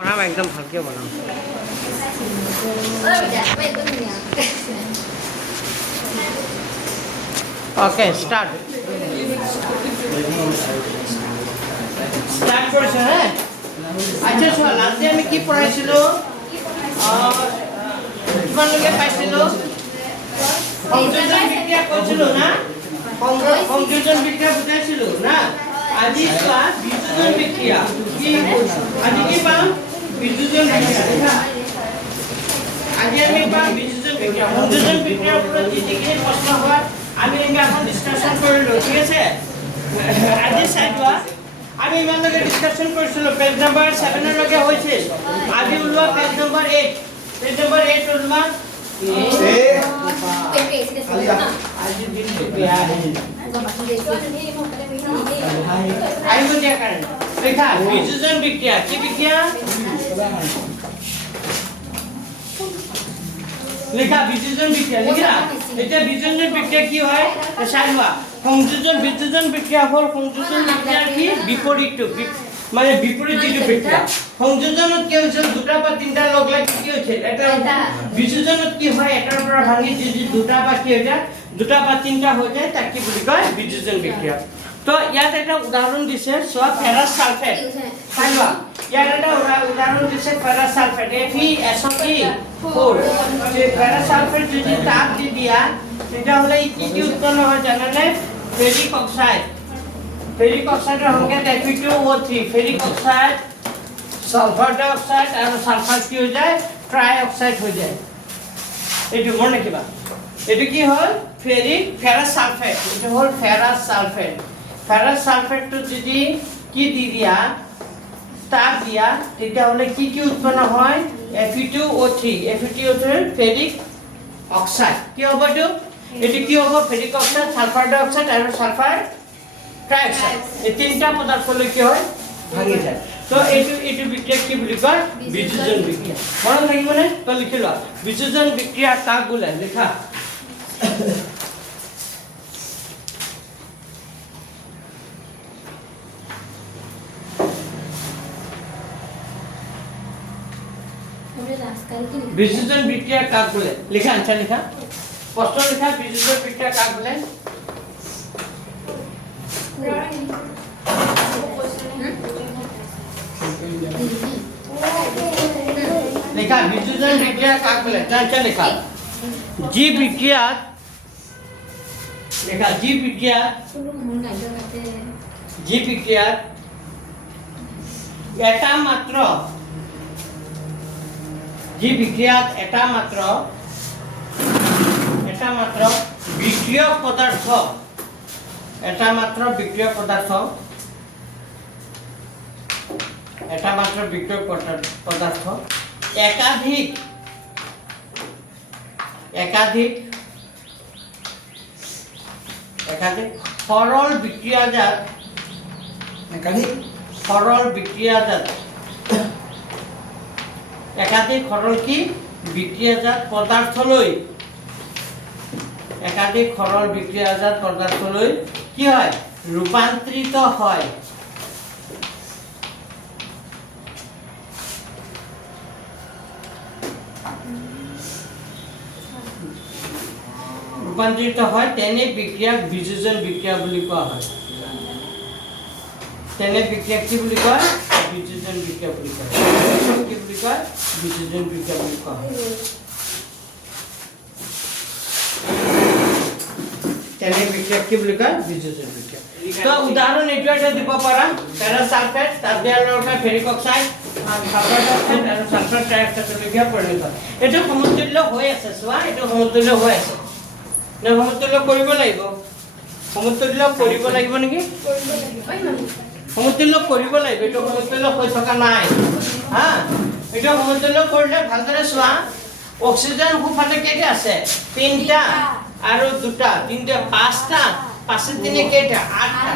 বনাম একদম ভালকে বনাম। ওকে স্টাৰ্ট স্টাৰ্ট কৰিছো হে। আচ্ছা চোৱা লাষ্টে আমি কি পঢ়াইছিলোঁ, কিমানলৈকে পাইছিলোঁ? সংযোজন বিক্ৰিয়া কৈছিলোঁ না, সংযোজন বিক্ৰিয়া বুজাইছিলোঁ না। আজি চোৱা বিযোজন বিক্ৰিয়া কি, আজি কি পাম? বিযোজন বিক্ৰিয়া। আজি আমি পাম বিযোজন বিক্ৰিয়া। সংযোজন বিক্ৰিয়াৰ ওপৰত যিখিনি প্ৰশ্ন হয় আমি এখন ডিছকাশ্যন কৰিলোঁ, ঠিক আছে। আজি চাই লোৱা আমি ইমানলৈকে ডিছকাশ্যন কৰিছিলোঁ, পেজ নম্বৰ 7লৈকে হৈছিল। আজি ওলোৱা পেজ নম্বৰ 8, পেজ নম্বৰ 8 ওলোৱা। আজি দিনটো বেয়া আহিল আহিব দিয়া কাৰণে লিখা বিযোজন বিক্ৰিয়া। কি বিক্ৰিয়া লিখা? বিযোজন বিক্ৰিয়া লিখা। এতিয়া বিযোজন বিক্ৰিয়া কি হয় চাই লোৱা। সংযোজন বিযোজন বিক্ৰিয়া হ'ল সংযোজন বিক্ৰিয়াৰ কি বিপৰীতটো, মানে বিপৰীত যিটো বিক্ৰিয়া। সংযোজনত কি হৈছিল, দুটা বা তিনিটা লগ লাগি কি হৈছিল এটা। বিযোজনত কি হয়, এটাৰ পৰা ভাঙি যদি দুটা বা কি হৈ যায়, দুটা বা তিনিটা হৈ যায়, তাক কি বুলি কয় বিযোজন বিক্ৰিয়া। তো ইয়াত এটা উদাহৰণ দিছে চোৱা, ফেৰাছ সালফেট চাই লোৱা। ইয়াত এটা উদাহৰণ দিছে ferrous sulphate Fe4। Ferrous sulphate যদি তাপ দি দিয়া তেতিয়াহ'লে কি কি উৎপন্ন হয় জানেনে? Ferric oxide. ফেৰিক অক্সাইডৰ সংকেত Fe2O3। ফেৰিক অক্সাইড, সালফাৰ ডাই অক্সাইড আৰু সালফাৰ কি হৈ যায়, ট্ৰাই অক্সাইড হৈ যায়। এইটো মনে ৰাখিবা। এইটো কি হ'ল ফেৰাছ সালফেট। এইটো হ'ল ফেৰাছ সালফেট। ফেৰাছ সালফেটটো যদি কি দি দিয়া, তাপ দিয়া, তেতিয়াহ'লে কি কি উৎপন্ন হয়? Fe2O3। Fe2O3 ferric oxide. কি হ'ব এইটো? এইটো কি হ'ব? ফেৰিক অক্সাইড, সালফাৰ ডাই অক্সাইড আৰু সালফাৰ ট্ৰাই অক্সাইড। এই তিনিটা পদাৰ্থলৈ কি হয়, ভাঙি যায়। তো এইটো বিক্ৰিয়াক কি বুলি কয়? বিযোজন বিক্ৰিয়া। মনত থাকিবনে? তো লিখি লোৱা বিযোজন বিক্ৰিয়া কাক বোলে লিখা। বিযোজন বিক্রিয়া কাক বলে লিখা, আনসার লিখা, প্রশ্ন লিখা। বিযোজন বিক্রিয়া কাক বলে? লিখা বিযোজন বিক্রিয়া কাক বলে, আনসার লিখা। জি বিক্রিয়া লিখা। জি বিক্রিয়া এটা মাত্র जी বিক্রিয়াত এটা মাত্র বিক্রিয়ক পদার্থ, এটা মাত্র বিক্রিয়ক পদার্থ, এটা মাত্র বিক্রিয়ক পদার্থ একাধিক সরল বিক্রিয়াজাত, একাধিক সরল বিক্রিয়াজাত কি বিক্রিয়াজাত পদার্থলৈ, একাধিক সরল বিক্রিয়াজাত পদার্থলৈ কি হয়, রূপান্তরিত হয়। তেনে বিক্রিয়াক বিযোজন বিক্রিয়া বুলি কোৱা হয়। তেনে বিক্ৰিয়াক কি বুলি কয়? বিযোজন বিক্ৰিয়া বুলি কয়। কি বুলি কয়? বিযোজন বিক্ৰিয়া বুলি কোৱা হয়। তেনে বিক্ৰিয়াক কি বুলি কয়? বিযোজন বিক্ৰিয়া। তো উদাহৰণ এইটো এটা দিব পাৰা, ফেৰাছ সালফেট, তাত দিয়াৰ লগতে ফেৰিক অক্সাইড, সালফাৰ ডাই অক্সাইড আৰু সালফাৰ ট্ৰাই অক্সাইডলৈকে পৰিণত হয়। এইটো সমতুল্য হৈ আছে, চোৱা এইটো সমতুল্য হৈ আছে। সমতুল্য কৰিব লাগিব, সমতুল্য কৰিব লাগিব নেকি? সমতুল্য কৰিব লাগিব। এইটো সমতুল্য হৈ থকা নাই হা। এইটো সমতুল্য কৰিলে ভালদৰে চোৱা, অক্সিজেন সোঁফালে কেইটা আছে? 3টা আৰু 2টা, 3টা 5টা, 5 3 কেইটা? 8টা।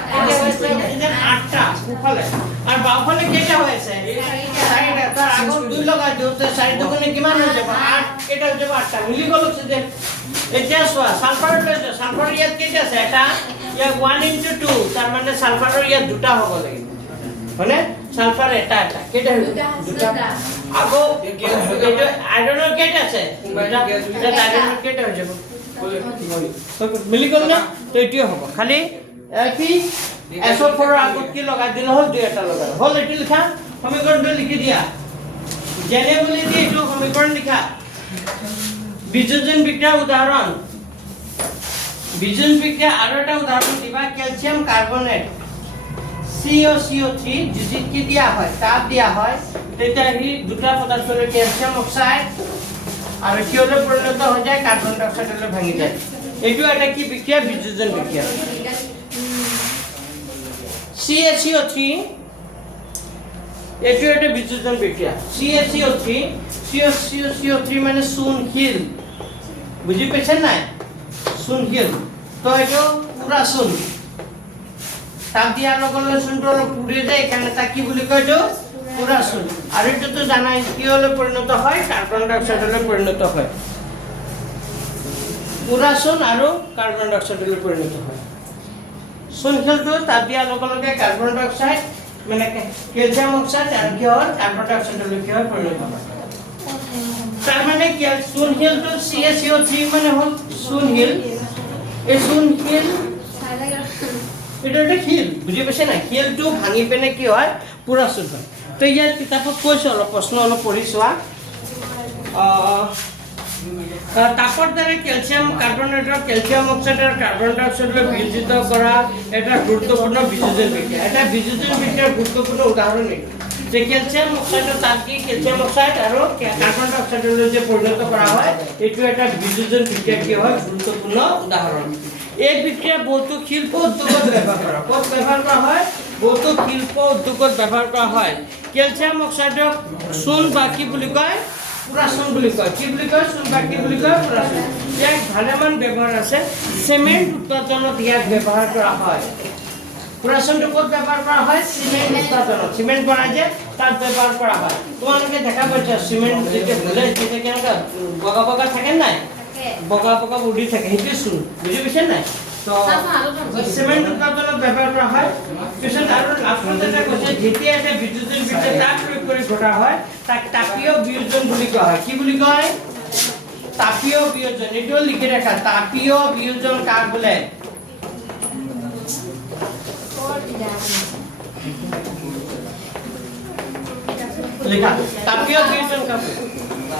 8টা সোঁফালে আৰু বাওঁফালে কেইটা হৈ আছে? 4টা। তাৰ আগত 2 লগাই দিওঁ, 4 দুগুণে কিমান হৈ যাব? 8। কেইটা হৈ যাব? 8টা। মিলি গ'ল অক্সিজেন। এতিয়া চোৱা সালফাৰ লৈছে, সালফাৰ ইয়াত কেইটা আছে? এটা। ইয়াত 1 × 2, তাৰ মানে সালফাৰৰ ইয়াত 2টা হ'ব লাগিব, হয়নে? সালফার এটা কেটে দুটা আগো এটা আয়রনের কেটে আছে এটা আয়রনের কেটে হয়ে যাবে মিলি গল না তো এটিও হ'ব খালি কি SO4 আগত কি লগাই দিলে হল দুই এটা লগাই হল এটি লিখা সমীকৰণটো লিখি দিয়া জেনে বুলি দি এইটো সমীকৰণ লিখা বিযোজন বিক্ৰিয়া উদাহৰণ বিযোজন বিক্ৰিয়া আৰু এটা উদাহরণ দিবা ক্যালসিয়াম কার্বনেট CO3 যদি কি দিয়া হয় তাপ দিয়া হয় তেতিয়া হি দুটা পদাৰ্থলৈ ক্যালসিয়াম অক্সাইড আৰু কিহলৈ পৰিণত হৈ যায় কাৰ্বন ডাই অক্সাইডলৈ ভাঙি যায় এইটো এটা কি বিক্রিয়া বিযোজন বিক্রিয়া CaCO3 এইটো এটা বিযোজন বিক্রিয়া CaCO3 মানে চূণশিল বুঝি পাইছেন নাই চূণশিল তো এইটো পুরা চূণ তাপ দিয়াৰ লগে চূণটো অলপ পুৰি যায় এখানে তা কি বুলি কয় এইটো পুৰা চূণ আৰু এইটো তো জানাই কিহলৈ পৰিণত হয় কাৰ্বন ডাই অক্সাইডলৈ পৰিণত হয় পুৰা চূণ আৰু কাৰ্বন ডাই অক্সাইডলৈ পৰিণত হয় চূণশিলটো তাপ দিয়াৰ লগে কাৰ্বন ডাই অক্সাইড মানে ক্যালসিয়াম অক্সাইড আৰু কি হয় কাৰ্বন ডাই অক্সাইডলৈ কি হয় পৰিণত হয় তার মানে কি চূণশিল তো CaCO3 মানে হল চূণশিল এই চূণশিল এটা একটা শিল বুঝি পাইছে না শিলটো ভাঙি পেনে কি হয় পুরা চূণ হয় তো ইয়াত কিতাপত কৈছে অলপ প্ৰশ্ন অলপ পঢ়ি চোৱা তাপৰ দ্বাৰা ক্যালসিয়াম কাৰ্বনেটৰ ক্যালসিয়াম অক্সাইড আৰু কাৰ্বন ডাই অক্সাইডলৈ বিয়োজিত কৰা এটা গুৰুত্বপূৰ্ণ বিযোজন বিক্ৰিয়া এটা বিযোজন বিক্ৰিয়াৰ গুৰুত্বপূৰ্ণ উদাহৰণ এইটো যে ক্যালসিয়াম অক্সাইডৰ তাপ কি ক্যালসিয়াম অক্সাইড আৰু কাৰ্বন ডাই অক্সাইডলৈ যে পৰিণত কৰা হয় এইটো এটা বিযোজন বিক্ৰিয়া কি হয় গুৰুত্বপূৰ্ণ উদাহৰণ এই বিক্ৰিয়া বহুতো শিল্প উদ্যোগত ব্যৱহাৰ কৰা ক'ত ব্যৱহাৰ কৰা হয় বহুতো শিল্প উদ্যোগত ব্যৱহাৰ কৰা হয় ক্যালসিয়াম অক্সাইডক চূণ বা কি বুলি কয় পুরা চূণ বুলি কয় কি বুলি কয় চূণ বা কি বুলি কয় পুরা চূণ ইয়াক ভালেমান ব্যৱহাৰ আছে সিমেন্ট উৎপাদনত ইয়াক ব্যৱহাৰ কৰা হয় পুৰা চূণটো ক'ত ব্যৱহাৰ কৰা হয় সিমেন্ট উৎপাদনত সিমেন্ট বনাই যে তাত ব্যৱহাৰ কৰা হয় তোমালোকে দেখা পাইছা সিমেন্ট যেতিয়া গলে তেতিয়া কেনেকা বগা বগা থাকে নাই বগা বগা উডি থাকে সেইটো চূণ বুজি পাইছে নাই তো সিমেন্ট উৎপাদনত ব্যৱহাৰ কৰা হয় পিছত আৰু লাষ্টত এটা কৈছে যেতিয়া এটা বিদ্যুৎ বিক্ৰিয়া তাপ প্ৰয়োগ কৰি ঘটা হয় তাক তাপীয় বিয়োজন বুলি কোৱা হয় কি বুলি কয় তাপীয় বিয়োজন এইটো লিখি ৰাখা তাপীয় বিয়োজন কাক বোলে লিখা তাপীয় বিয়োজন কাক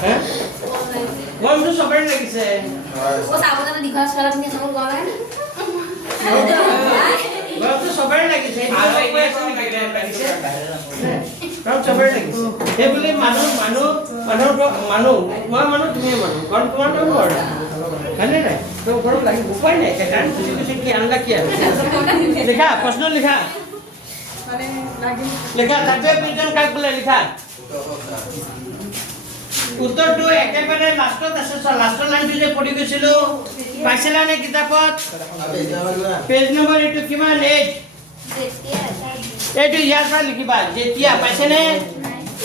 হ্যাঁ মনটো সবৰে লাগিছে ও সাবধানে দিখাস কৰা তুমি সব গলা না মনটো সবৰে লাগিছে আৰু কৈ আছে লাগিছে কাম সবৰে লাগিছে এই বুলি মানুহ তুমি মানুহ কাৰণ তোমাৰ নাম বৰ জানে নাই তো ঘৰত লাগি উপায় নাই কাৰণ তুমি কি আনলা কি আৰু লিখা প্ৰশ্ন লিখা মানে লাগি লিখা তাপীয় বিয়োজন কাক বোলে লিখা উত্তৰটো একেবাৰে লাষ্টত আছে লাষ্টৰ লাইনটো যে পঢ়ি গৈছিল পাইছিলা নে কিতাপত পেজ নম্বৰ এইটো কিমান 8 এইটো ইয়াৰ পৰা লিখিবা যেতিয়া পাইছে নে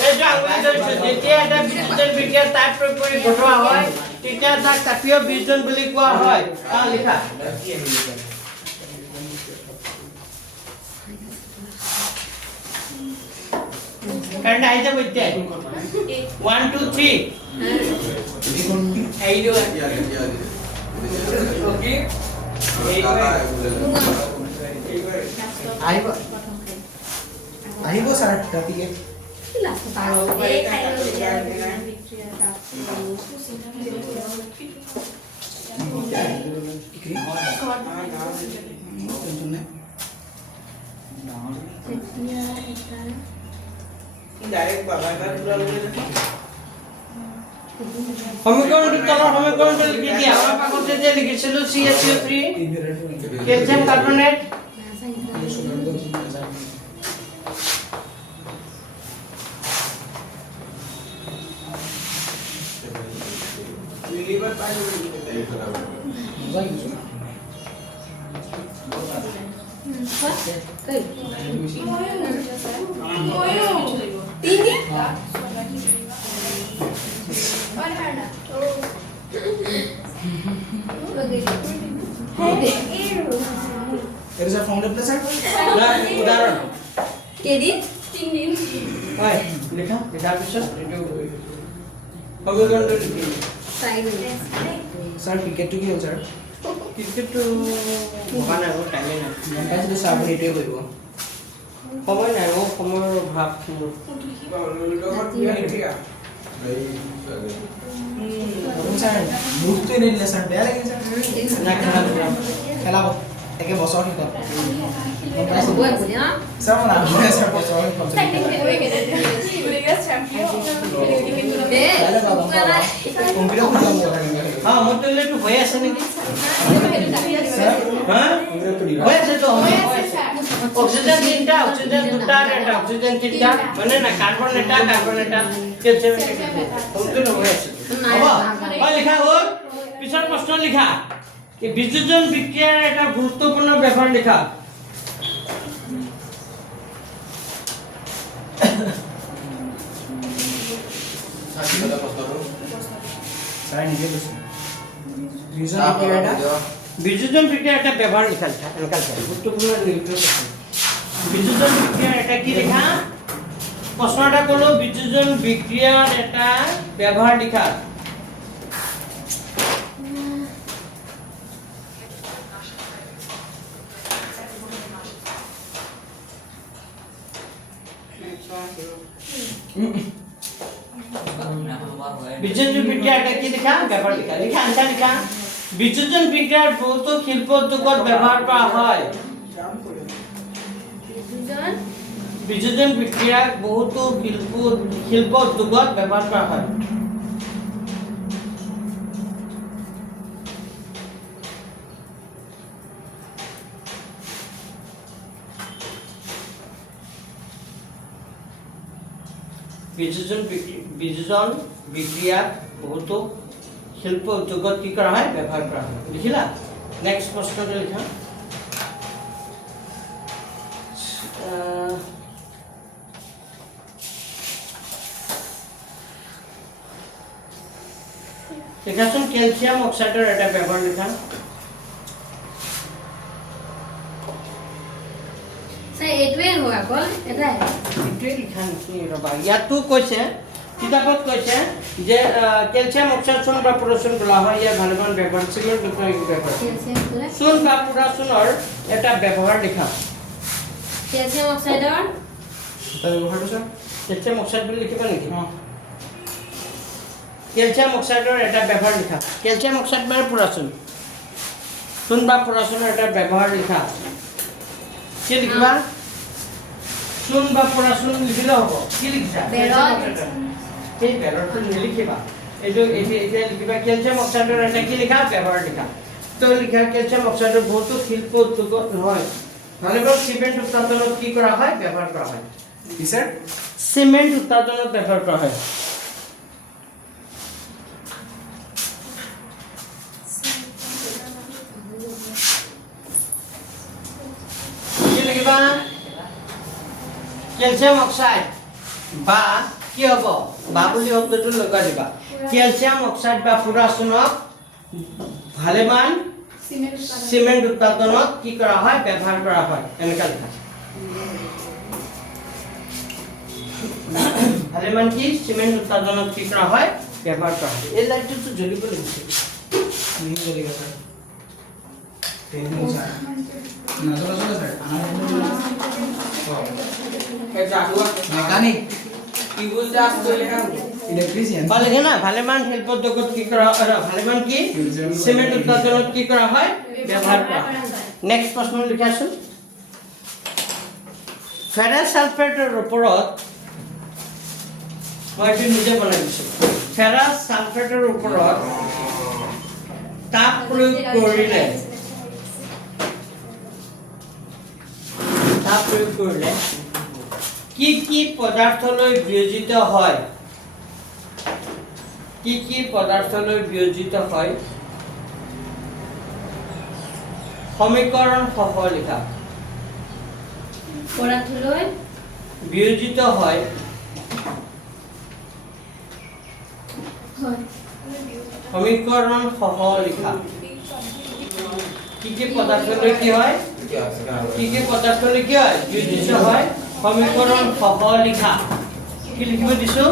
এইটো আঙুলি ধৰিছো যেতিয়া এটা বিদ্যুৎ বিক্ৰিয়া তাপ প্ৰয়োগ কৰি ঘটোৱা হয় তেতিয়া তাক তাপীয় বিয়োজন বুলি কোৱা হয় লিখা কাৰেণ্ট আহি যাব এতিয়া 1 2 3 আইডো ওকে আহিব স্যাৰ ৰাতিকে লাস্ট পাৰো এই খাইলো ডাইৰেক্ট বাবাইবাৰ পুৰো সমীকৰণটো তলৰ সমীকৰণটো লিখি দিয়া আমাৰ পাকতে যে লিখিছিল CaCO3 ক্যালসিয়াম কাৰ্বনেট লিভাৰ পাইলো There is a founder plus sir. উদাহৰণ কেদিন হয় লিখা লিখাৰ পিছত এইটো সমীকৰণটো লিখি স্যাৰ ক্ৰিকেটটো কি হ'ল স্যাৰ ক্ৰিকেটটো ভবা নাই মোৰ টাইমে নাই গম পাইছিলো স্যাৰ আপুনি এইটোৱে কৰিব সময় নাই মোৰ সময়ৰ অভাৱ মোৰ স্যাৰ মুখটো এনে দিলে স্যাৰ বেয়া লাগিল স্যাৰ খেলাব একে বছৰ শেষত গম পাইছো স্যাৰ মই নাম স্যাৰ বছৰ হা মোৰ টয়লেটটো হৈ আছে নেকি হা হৈ আছে তো অক্সিজেন তিনটা অক্সিজেন দুটা এটা অক্সিজেন তিনটা মানে না কার্বন এটা ক্যালসিয়াম সম্পূর্ণ হৈ আছে হ'ব হয় লিখা হ'ল পিছৰ প্ৰশ্ন লিখা এই বিদ্যুৎজন বিক্ৰিয়াৰ এটা গুৰুত্বপূৰ্ণ ব্যৱহাৰ লিখা স্যার নিজে কৈছে বিদ্যুৎজন বিক্রিয়ার একটা ব্যবহার লেখা গুরুত্বপূর্ণ বিদ্যুৎজন বিক্রিয়ার এটা কি লেখা প্রশ্নটা হলো বিদ্যুৎজন বিক্রিয়ার একটা ব্যবহার লেখা বিদ্যুৎজন বিক্রিয়ার এটা কি লেখা ব্যবহার লেখা লেখা আনসার লেখা বিদ্যুৎজন বিক্রিয়ার বহুত শিল্প উদ্যোগত ব্যবহার করা হয় বিদ্যুৎজন বিক্রিয়া বহুত শিল্প উদ্যোগত ব্যবহার করা হয় বিদ্যুৎজন বিক্রিয়া বহুত শিল্প উদ্যোগত কি করা হয় ব্যবহার করা হয় লিখিলা নেক্সট প্রশ্নটা লিখা লিখাচোন ক্যালসিয়াম অক্সাইডের এটা ব্যবহার লিখা এইটোৱে হয় অকল এটাই এইটোৱে লিখা নেকি ৰবা ইয়াতো কৈছে কিতাপত কৈছে যে ক্যালসিয়াম অক্সাইড চূন বা পুৰচূন বলা হয় ইয়াৰ ভালেমান ব্যৱহাৰ চিমেণ্ট ব্যৱহাৰ চূন বা পুৰচূনৰ এটা ব্যৱহাৰ লিখা ক্যালসিয়াম অক্সাইডৰ তাৰ ব্যৱহাৰটো স্যাৰ ক্যালসিয়াম অক্সাইড বুলি লিখিবা নেকি ক্যালসিয়াম অক্সাইডৰ এটা ব্যৱহাৰ লিখা ক্যালসিয়াম অক্সাইড মানে পুৰচূন চূন বা পুৰচূনৰ এটা ব্যৱহাৰ লিখা কি লিখিবা চূন বা পুৰচূন লিখিলে হ'ব কি লিখিছা এই বেলৰটো নিলিখিবা এইটো এতিয়া লিখিবা ক্যালসিয়াম অক্সাইডৰ এটা কি লিখা ব্যৱহাৰ লিখা তো লিখা ক্যালসিয়াম অক্সাইডৰ বহুতো শিল্প উদ্যোগত নহয় ভালেমান সিমেন্ট উৎপাদনত কি কৰা হয় ব্যৱহাৰ কৰা হয় কি স্যাৰ সিমেন্ট উৎপাদনত ব্যৱহাৰ কৰা হয় কি লিখিবা ক্যালসিয়াম অক্সাইড বা কি হ'ব বা বুলি শব্দটো লগাই দিবা ক্যালসিয়াম অক্সাইড বা পুৰচূনক ভালেমান সিমেন্ট উৎপাদনত কি কৰা হয় ব্যৱহাৰ কৰা হয় এনেকা লিখা ভালেমান কি সিমেন্ট উৎপাদনত কি কৰা হয় ব্যৱহাৰ কৰা হয় এই লাইনটো জ্বলিব লাগিছে नहीं चलेगा सर टेक्निक सर नजर नजर सर मैकेनिक টিউবুল চার্জ করলে হ্যাঁ ইলেকট্রিশিয়ান বলে না ভালেমান শিল্প উদ্যোগত কি কৰা ভালেমান কি সিমেন্ট উৎপাদনত কি কৰা হয় ব্যৱহাৰ কৰা নেক্সট প্ৰশ্ন লিখাছোন ফেৰাছ সালফেটৰ ওপৰত মই এইটো নিজে বনাই দিছো ফেৰাছ সালফেটৰ ওপৰত তাপ প্ৰয়োগ কৰিলে কি পদাৰ্থলৈ বিয়োজিত হয় কি পদাৰ্থলৈ বিয়োজিত হয় সমীকৰণ সহ লিখা পদাৰ্থলৈ বিয়োজিত হয় সমীকৰণ সহ লিখা কি পদাৰ্থলৈ কি হয় কি পদাৰ্থলৈ কি হয় বিয়োজিত হয় সমীকৰণ সহ লিখা কি লিখিব দিছো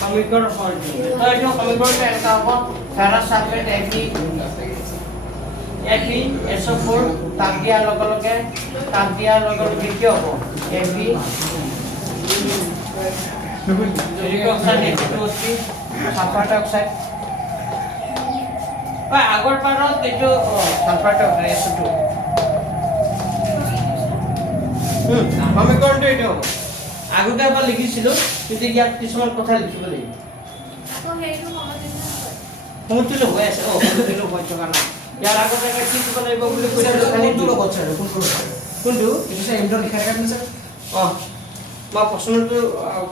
সমীকৰণ সহ লিখিব তো এইটো সমীকৰণটো এনেকা হ'ব ফেৰাছ সালফেট Fe SO4 তাপ দিয়াৰ লগে লগে কি হ'ব Fe ferric oxide Fe2O3 sulphur dioxide আগৰ পাৰত এইটো সালফাৰ ডাইঅক্সাইড SO2 সমীকৰণটো এইটো হ'ব আগতে এবাৰ লিখিছিলো কিন্তু ইয়াত কিছুমান কথা লিখিব লাগিব সমতুল্য হৈ আছে সমতুল্য হৈ থকা নাই ইয়াৰ আগতে কি লিখিব লাগিব বুলি কৈছিলো খালি কোনটো লগত স্যাৰ কোনটো এইটো স্যাৰ ইনডৰ লিখা থাকে স্যাৰ মই প্ৰশ্নটো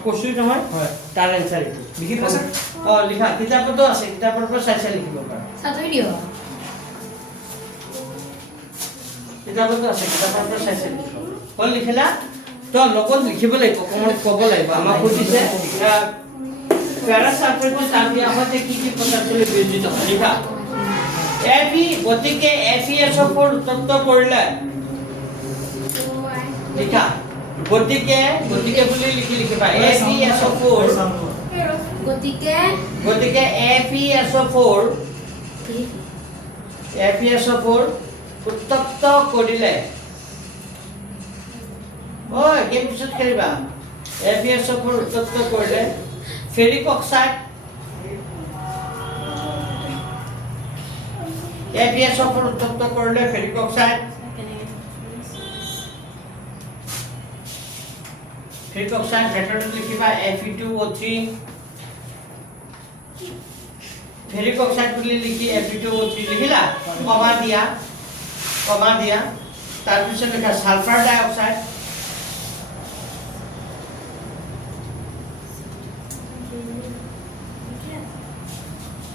কৈছো নহয় হয় তাৰ এনসাৰ এইটো লিখি দিব স্যাৰ লিখা কিতাপতো আছে কিতাপৰ পৰা চাই লিখিব পাৰা সাথে দিও কিতাপতো আছে কিতাপৰ পৰা চাই লিখিব কোন লিখিলা তো লগত লিখিব লাগিব কোন ক'ব লাগিব আমাক কৈছে ফেৰাছ সালফেটৰ তাপ দিয়া হয় কি পদাৰ্থলৈ বিয়োজিত হয় লিখা Fe গতিকে FeSO4 উত্তপ্ত কৰিলে লিখা গতিকে বুলি লিখিবা FeSO4 গতিকে FeSO4 উত্তপ্ত কৰিলে গেম পিছত খেলিবা FeSO4 উত্তপ্ত কৰিলে ফেৰিক অক্সাইড FeSO4 উত্তপ্ত কৰিলে ফেৰিক অক্সাইড ভেক্টৰটো লিখিবা Fe2O3 ফেৰিক অক্সাইড বুলি লিখি Fe2O3 লিখিলা কমা দিয়া তাৰ পিছত লিখা সালফাৰ ডাইঅক্সাইড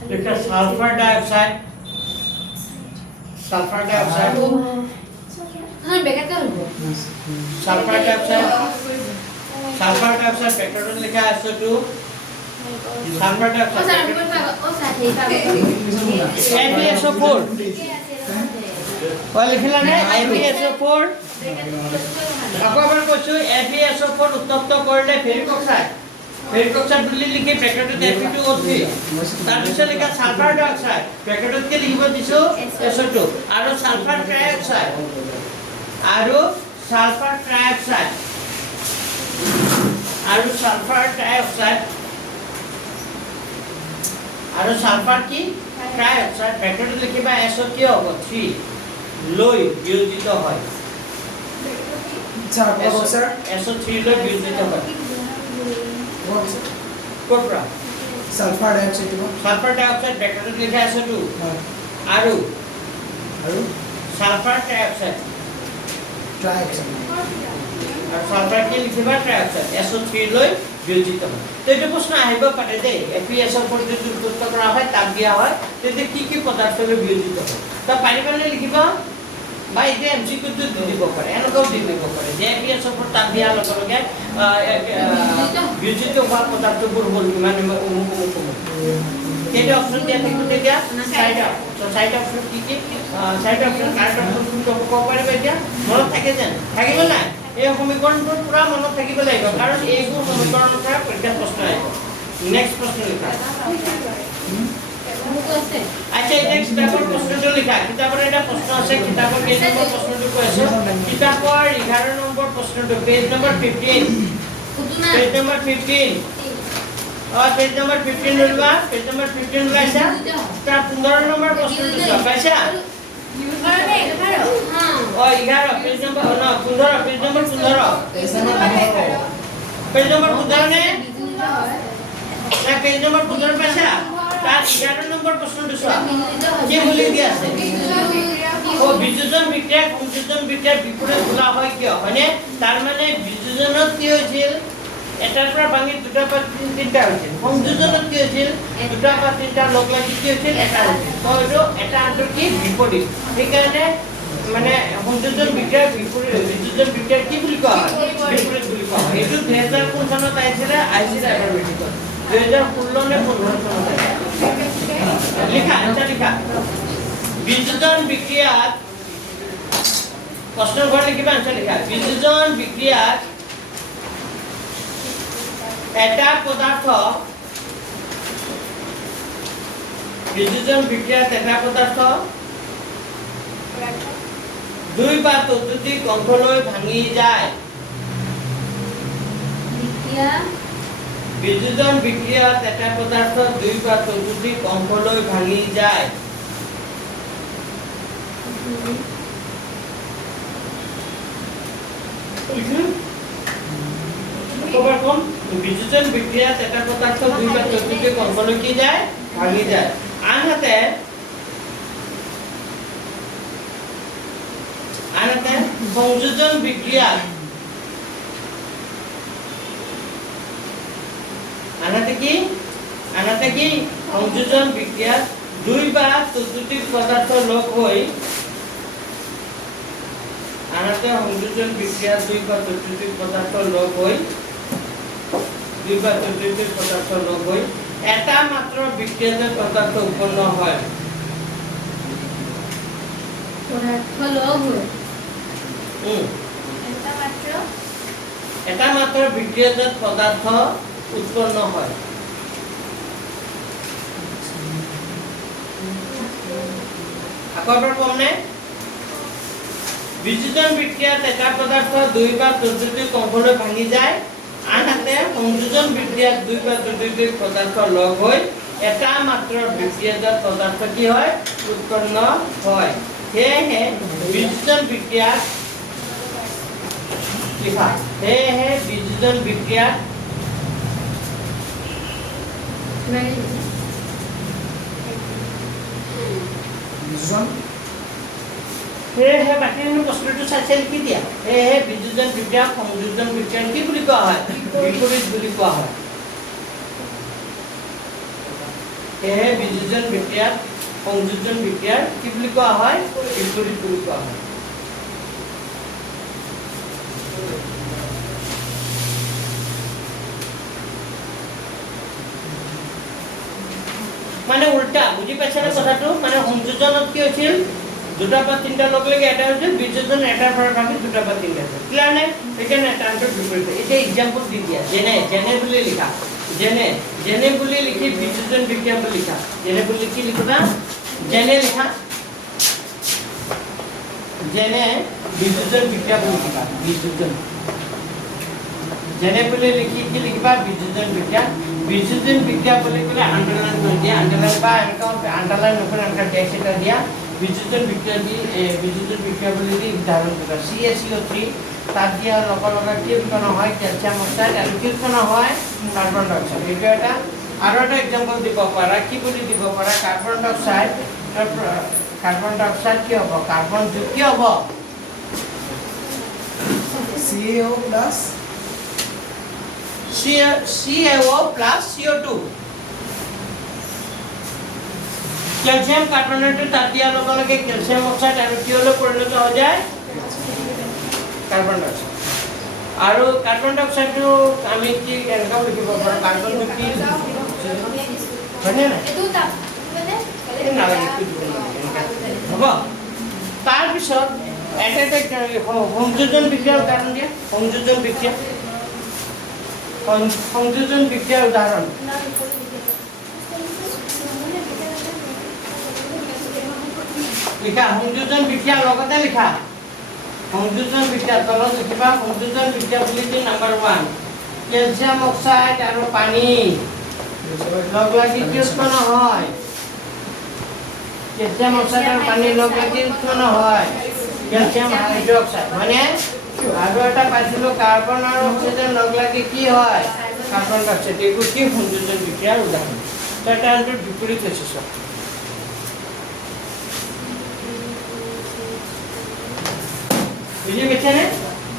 লিখা সালফার ডাইঅক্সাইড হ্যাঁ বেকার করব সালফার ডাইঅক্সাইড ভেক্টরটো লিখা আছে তো সালফার ডাইঅক্সাইড FeSO4 লিখিলা নে FeSO4 আকৌ এবাৰ কৈছো FeSO4 উত্তপ্ত কৰিলে ফেৰিক অক্সাইড বুলি লিখি ব্ৰেকেটত Fe2O3 তাৰ পিছত লিখা সালফাৰ ডাইঅক্সাইড ব্ৰেকেটত কি লিখিব দিছো SO2 আৰু সালফাৰ ট্ৰাইঅক্সাইড আৰু সালফাৰ কি ট্ৰাইঅক্সাইড ব্ৰেকেটত লিখিবা SO কি হ'ব 3 লৈ বিয়োজিত হয় স্যাৰ SO3 লৈ বিয়োজিত হয় কোপৰা সালফাৰ ডাইঅক্সাইড ব্ৰেকেটত লিখা SO2 আৰু সালফাৰ ট্ৰাইঅক্সাইড আৰু সালফাৰ কি লিখিবা ট্ৰাইঅক্সাইড SO3 লৈ বিয়োজিত হয় তো এইটো প্ৰশ্ন আহিব পাৰে দেই FeSO4 যদি উত্তপ্ত কৰা হয় তাপ দিয়া হয় তেতিয়া কি পদাৰ্থলৈ বিয়োজিত হয় তো পাৰিবানে লিখিবা বা এতিয়া MCQ-টো দিব পাৰে এনেকৈ দিব পাৰে যে FeSO4 তাপ দিয়াৰ লগে লগে বিয়োজিত হোৱা পদাৰ্থবোৰ হ'ল মানে কেইটা অপশ্যন দিয়া থাকিব তেতিয়া চাৰিটা অপশ্যন কি চাৰিটা অপশ্যন কাৰেক্ট অপশ্যনটো ক'ব পাৰিবা এতিয়া মনত থাকে যেন থাকিব নাই এই সমীকৰণবোৰ পুৰা মনত থাকিব লাগিব কাৰণ এইবোৰ সমীকৰণৰ পৰা পৰীক্ষাত প্ৰশ্ন আহিব নেক্সট প্ৰশ্ন লিখা আচ্ছা এটা কিতাপৰ প্ৰশ্নটো লিখা কিতাপৰ এটা প্ৰশ্ন আছে কিতাপৰ কেই নম্বৰ প্ৰশ্নটো কৈ আছো কিতাপৰ 11 নম্বৰ প্ৰশ্নটো page number 15 page number 15 page number 15 লবা পেজ নম্বৰ 15 লাইছা তাৰ 15 নম্বৰ প্ৰশ্নটো চোৱা পাইছা 11 পেজ নম্বৰ 15 পেজ নম্বৰ 15 নে পেজ নম্বৰ 15 পাইছা তাৰ 11 নম্বৰ প্ৰশ্নটো চোৱা কি বুলি দি আছে বিযোজন বিক্ৰিয়া সংযোজন বিক্ৰিয়াৰ বিপৰীত খোলা হয় কিয় মানে তাৰ মানে বিযোজনত কি হৈছিল এটাৰ পৰা ভাঙি দুটা বা তিনটা হৈছিল সংযোজনত কি হৈছিল দুটা বা তিনটা লগ লাগি কি হৈছিল এটা হৈছিল তো এইটো এটা আনটোৰ কি বিপৰীত সেইকাৰণে মানে সংযোজন বিক্ৰিয়াৰ বিপৰীত বিযোজন বিক্ৰিয়াৰ কি বুলি কোৱা হয় বিপৰীত বুলি কোৱা হয় এইটো 2005 চনত আহিছিল এবাৰ মেট্ৰিকত 2016 নে 15 চনত লিখা বিযোজন বিক্ৰিয়াত প্ৰশ্ন ঘৰ লিখিবা আনসাৰ লিখা বিযোজন বিক্ৰিয়াত এটা পদাৰ্থ বিযোজন বিক্ৰিয়াত এটা পদাৰ্থ দুই বা ততোধিক অংশলৈ ভাঙি যায় বিযোজন বিক্ৰিয়াত এটা পদাৰ্থ দুই বা ততোধিক অংশলৈ ভাঙি যায় বিযোজন বিক্ৰিয়াত এটা পদাৰ্থ দুই বা ততোধিক অংশলৈ কি যায় ভাঙি যায় আনহাতে সংযোজন বিক্ৰিয়াত আনহাতে কি সংযোজন বিক্ৰিয়াত দুই বা ততোধিক পদাৰ্থ লগ হৈ সংযোজন বিক্ৰিয়াত দুই বা ততোধিক পদাৰ্থ লগ হৈ এটা মাত্ৰ বিক্ৰিয়াজাত পদাৰ্থ উৎপন্ন হয় এটা মাত্ৰ বিক্ৰিয়াজাত পদাৰ্থ উৎপন্ন হয় বিযোজন বিক্ৰিয়াত এটা পদাৰ্থ দুই বা ততোধিক অংশলৈ ভাঙি যায় আনহাতে সংযোজন বিক্ৰিয়াত দুই বা ততোধিক পদাৰ্থ লগ হৈ এটা মাত্ৰ বিক্ৰিয়াজাত পদাৰ্থ কি হয় উৎপন্ন হয় সেয়েহে বিযোজন বিক্ৰিয়াত সেয়েহে বাকী প্ৰশ্নটো চাইছে লিখি দিয়া সেয়েহে বিযোজন বিক্ৰিয়াক সংযোজন বিক্ৰিয়াক কি বুলি কোৱা হয় বিপৰীত বুলি কোৱা হয় সেয়েহে বিযোজন বিক্ৰিয়াক সংযোজন বিক্ৰিয়াক কি বুলি কোৱা হয় বিপৰীত বুলি কোৱা হয় মানে উল্টা বুজি পাইছে না কথাটো মানে সংযোজনত কি হৈছিল দুটা বা তিনটা লগ লাগি এটা হৈছিল বিযোজন এটাৰ পৰা ভাঙি দুটা বা তিনটা হৈছিল ক্লিয়াৰ নে এখানে এটা আনসাৰ বিপৰীত এতিয়া एग्जांपल দি দিয়া যেনে বুলি লিখা যেনে বুলি লিখি বিযোজন বিক্রিয়া বুলি লিখা যেনে বুলি কি লিখবা যেনে লিখা যেনে বিযোজন বিক্রিয়া বুলি লিখা বিযোজন যেনে বুলি লিখি কি লিখবা বিযোজন বিক্রিয়া বুলি কলে আন্ডারলাইন কৰি দিয়া আন্ডাৰলাইন বা আন্ডাৰলাইন নকৰে এনেকা ড্যাশ এটা দিয়া বিযোজন বিক্ৰিয়া বুলি দি উদাহৰণ দিবা CaCO3 তাত দিয়া লগা কি উৎপন্ন হয় ক্যালসিয়াম অক্সাইড আৰু কি উৎপন্ন হয় কাৰ্বন ডাই অক্সাইড এটা এটা আৰু এটা एग्जांपल দিব পাৰা কি বুলি দিব পাৰা কাৰ্বন ডাই অক্সাইড কি হ'ব কাৰ্বন যুক্ত কি হ'ব CaO plus CO2 calcium carbonate তাত দিয়া লগে ক্যালসিয়াম অক্সাইড আৰু কি হলে পৰিণত হৈ যায় কাৰ্বন ডাই অক্সাইড আৰু কাৰ্বন ডাই অক্সাইডটো আমি কি এনেকা লিখিব পাৰো কাৰ্বন যুক্তি হয়নে না হ'ব তাৰ পিছত এটা সংযোজন বিক্ৰিয়াৰ উদাহৰণ দিয়া সংযোজন বিক্ৰিয়াৰ উদাহৰণ লিখা সংযোজন বিক্ৰিয়া লগতে লিখা সংযোজন বিক্ৰিয়া তলত লিখিবা সংযোজন বিক্ৰিয়া বুলি নাম্বাৰ 1 ক্যালসিয়াম অক্সাইড আৰু পানী লগ লাগি কি উৎপন্ন হয় ক্যালসিয়াম অক্সাইড আৰু পানী লগ লাগি উৎপন্ন হয় ক্যালসিয়াম হাইড্ৰোক্সাইড মানে আৰু এটা পাইছিলো কাৰ্বন আৰু অক্সিজেন লগ লাগি কি হয় কাৰ্বন ডাই অক্সাইড এগুলো কি সংযোজন বিক্ৰিয়াৰ উদাহৰণ এটা আনটোৰ বিপৰীত হৈছে সব বুঝি গেছে না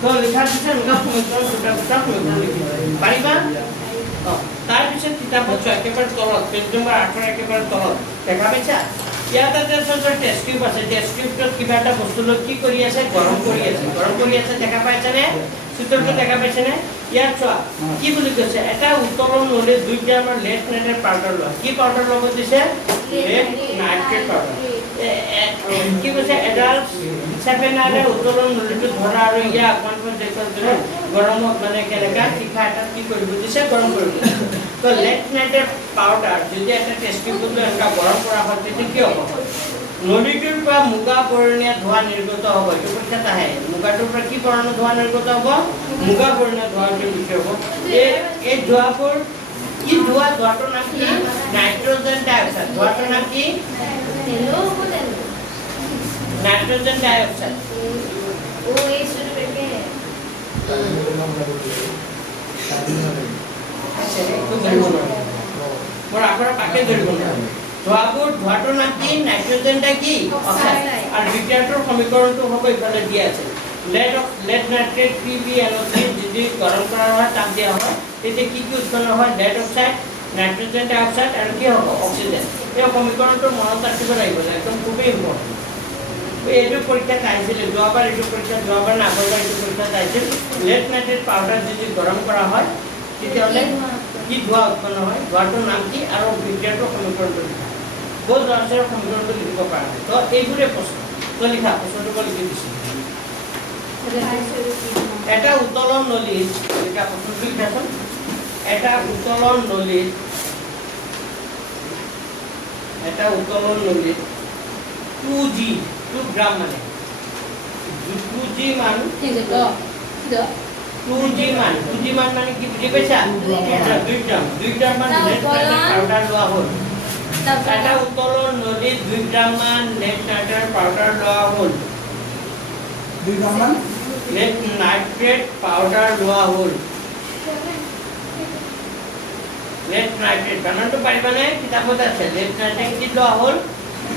তো লেখার পিছনে আমরা সমীকরণ দুটা লিখি পারিবা তার পিছনে কিতাবত একেবারে তলত পেজ নম্বর 18 একেবারে তলত দেখা পাইছা ইয়াত এটা টেস্ট টিউব আছে টেস্ট টিউবত কিবা এটা বস্তু লগ কি কৰি আছে গৰম কৰি আছে দেখা পাইছা নে চিত্ৰটো দেখা পাইছা নে ইয়াত চোৱা কি বুলি কৈছে এটা উত্তোলন নলে দুইটা আমাৰ লেট নেটেড পাউডাৰ লয় কি পাউডাৰ লব দিছে লেট নাইট্ৰেট পাউডাৰ কি কৈছে এডাল 7 আৰে উত্তোলন নলেটো ধৰা আৰু ইয়া কনফাৰেন্স গৰম মানে কেনেকা শিখা এটা কি কৰিব দিছে গৰম কৰিব তো লেট নাইটৰ পাউডাৰ যদি এটা টেষ্ট টিউবত এনেকা গৰম কৰা হয় তেতিয়া কি হ'ব নলীটোৰ পৰা মুগা বৰণীয়া ধোঁৱা নিৰ্গত হ'ব এইটো পৰীক্ষাত আহে মুগাটোৰ পৰা কি বৰণৰ ধোঁৱা নিৰ্গত হ'ব মুগা বৰণীয়া ধোঁৱাটো লিখি হ'ব এই ধোঁৱাবোৰ কি ধোঁৱাটোৰ নাম কি নাইট্ৰজেন ডাইঅক্সাইড ধোঁৱাটোৰ নাম কি তেলো তেলো নাইট্ৰজেন ডাইঅক্সাইড ও এই শুৰু কৰবে মোৰ আগৰ পাকে ধৰিব নোৱাৰে ধোঁৱাটোৰ নাম কি নাইট্ৰজেনটা কি অক্সাইড আৰু বিক্ৰিয়াটোৰ সমীকৰণটো হ'ব ইফালে দিয়া আছে লেড নাইট্ৰেট PbNO3 যদি গৰম কৰা হয় তাপ দিয়া হয় তেতিয়া কি কি উৎপন্ন হয় লেড অক্সাইড নাইট্ৰজেন ডাইঅক্সাইড আৰু কি হ'ব অক্সিজেন এই সমীকৰণটো মনত ৰাখিব লাগিব একদম খুবেই ইম্পৰ্টেণ্ট এইটো পৰীক্ষাত আহিছিল যোৱাবাৰ এইটো পৰীক্ষাত যোৱাবাৰ আগৰবাৰ এইটো পৰীক্ষাত আহিছিল লেড নাইট্ৰেট পাউডাৰ যদি গৰম কৰা হয় তেতিয়াহ'লে কি ধোঁৱা উৎপন্ন হয় ধোঁৱাটোৰ নাম কি আৰু বিক্ৰিয়াটোৰ সমীকৰণটো লিখা বহুত ল'ৰা ছোৱালীৰ সমীকৰণটো লিখিব পৰা নাই তো এইবোৰে প্ৰশ্ন তো লিখা প্ৰশ্নটো লিখি দিছোঁ এটা উত্তোলন নলীত এটা প্ৰশ্নটো লিখাচোন এটা উত্তোলন নলীত 2G 2 গ্রাম মানে 2G মান 2G মান মানে কি বুঝি পাইছা 2 গ্রাম মান লেড পাউডার লোৱা হ'ল এটা উত্তোলন নদীত 2 গ্ৰাম মান লেড পাউডাৰ লোৱা হ'ল 2 গ্ৰাম মান লেড নাইট্ৰেট পাউডাৰ লোৱা হ'ল লেড নাইট্ৰেট বানানটো পাৰিবানে কিতাপত আছে লেড নাইট্ৰেট কি লোৱা হ'ল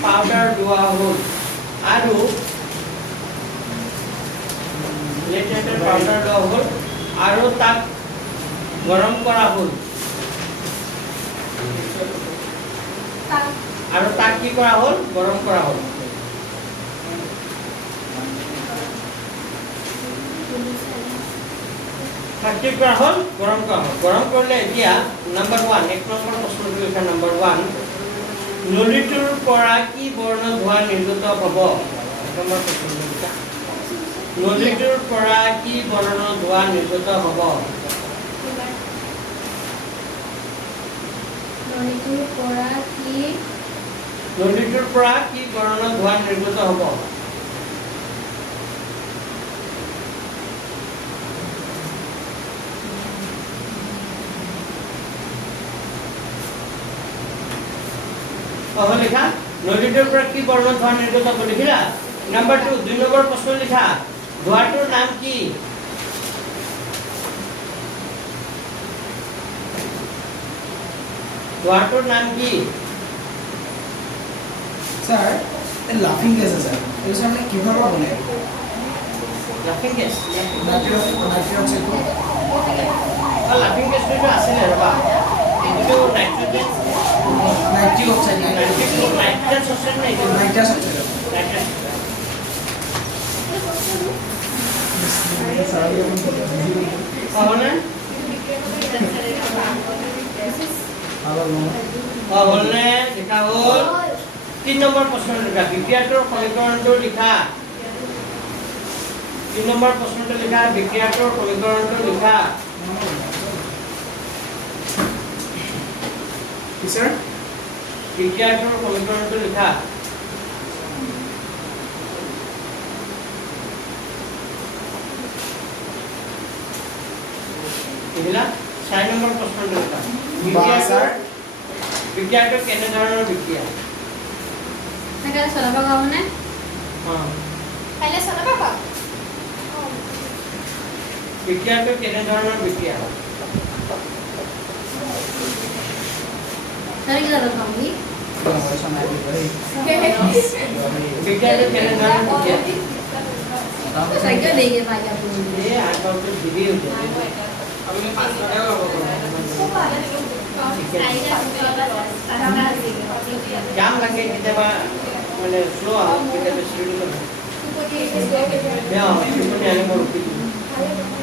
পাউডাৰ লোৱা হ'ল আৰু লেড নাইট্ৰেট পাউডাৰ লোৱা হ'ল আৰু তাক গৰম কৰা হ'ল আৰু তাক কি কৰা হ'ল গৰম কৰা হ'ল কি কৰা হ'ল গৰম কৰিলে এতিয়া নম্বৰ 1 এক নম্বৰ প্ৰশ্নটো লিখা নম্বৰ 1 নলীটোৰ পৰা কি বৰ্ণ ধোঁৱা নিৰ্গত হ'ব নম্বৰ প্ৰশ্নটো লিখা নলীটোৰ পৰা কি বৰ্ণ ধোঁৱা নিৰ্গত হ'ব নলীটোৰ পৰা কি বৰ্ণ ধোঁৱা নিৰ্গত হ'ব লিখা নলীটোৰ পৰা কি বৰ্ণ ধোঁৱা নিৰ্গত হ'ব লিখিলা নম্বৰ 2 2 নম্বৰ প্ৰশ্ন লিখা ধোঁৱাটোৰ নাম কি ধোঁৱাটোৰ নাম কি স্যার এই লাফিং গ্যাস আছে এই সামনে কিভাবে বনে লাফিং গেছ নাইট্রোজেন লাফিং গেছটো আছিলে ৰবা এইটো nitrogen nitric oxide nitrous oxide নাই নাইট্ৰাস অক্সাইড নাইট্ৰাছ হ'লনে হ'লনে লিখা হ'ল 3 নম্বৰ প্ৰশ্ন লিখা বিক্ৰিয়াটোৰ সমীকৰণটো লিখা 3 নম্বৰ প্ৰশ্নটো লিখা বিক্ৰিয়াটোৰ সমীকৰণটো লিখা কি স্যাৰ বিক্ৰিয়াটোৰ সমীকৰণটো লিখা লিখিলা 4 নম্বৰ প্ৰশ্নটো লিখা বিক্ৰিয়াটো কেনে ধৰণৰ বিক্ৰিয়া নাগালে চলাব গাওনে কাইলে চলাব পাব বিক্ৰিয়াটো কেনে ধৰণৰ বিক্ৰিয়া তাৰে কি জানো খাবি বিক্ৰিয়াটো কেনে ধৰণৰ বিক্ৰিয়া সাইকেল দিয়ে গিয়ে পাই যাবো এই আগতে দিবি হতে আপনি 5 টাকা লব জাম লাগে কেতিয়াবা মানে স্লো আহ কেতিয়াবা স্পিড করে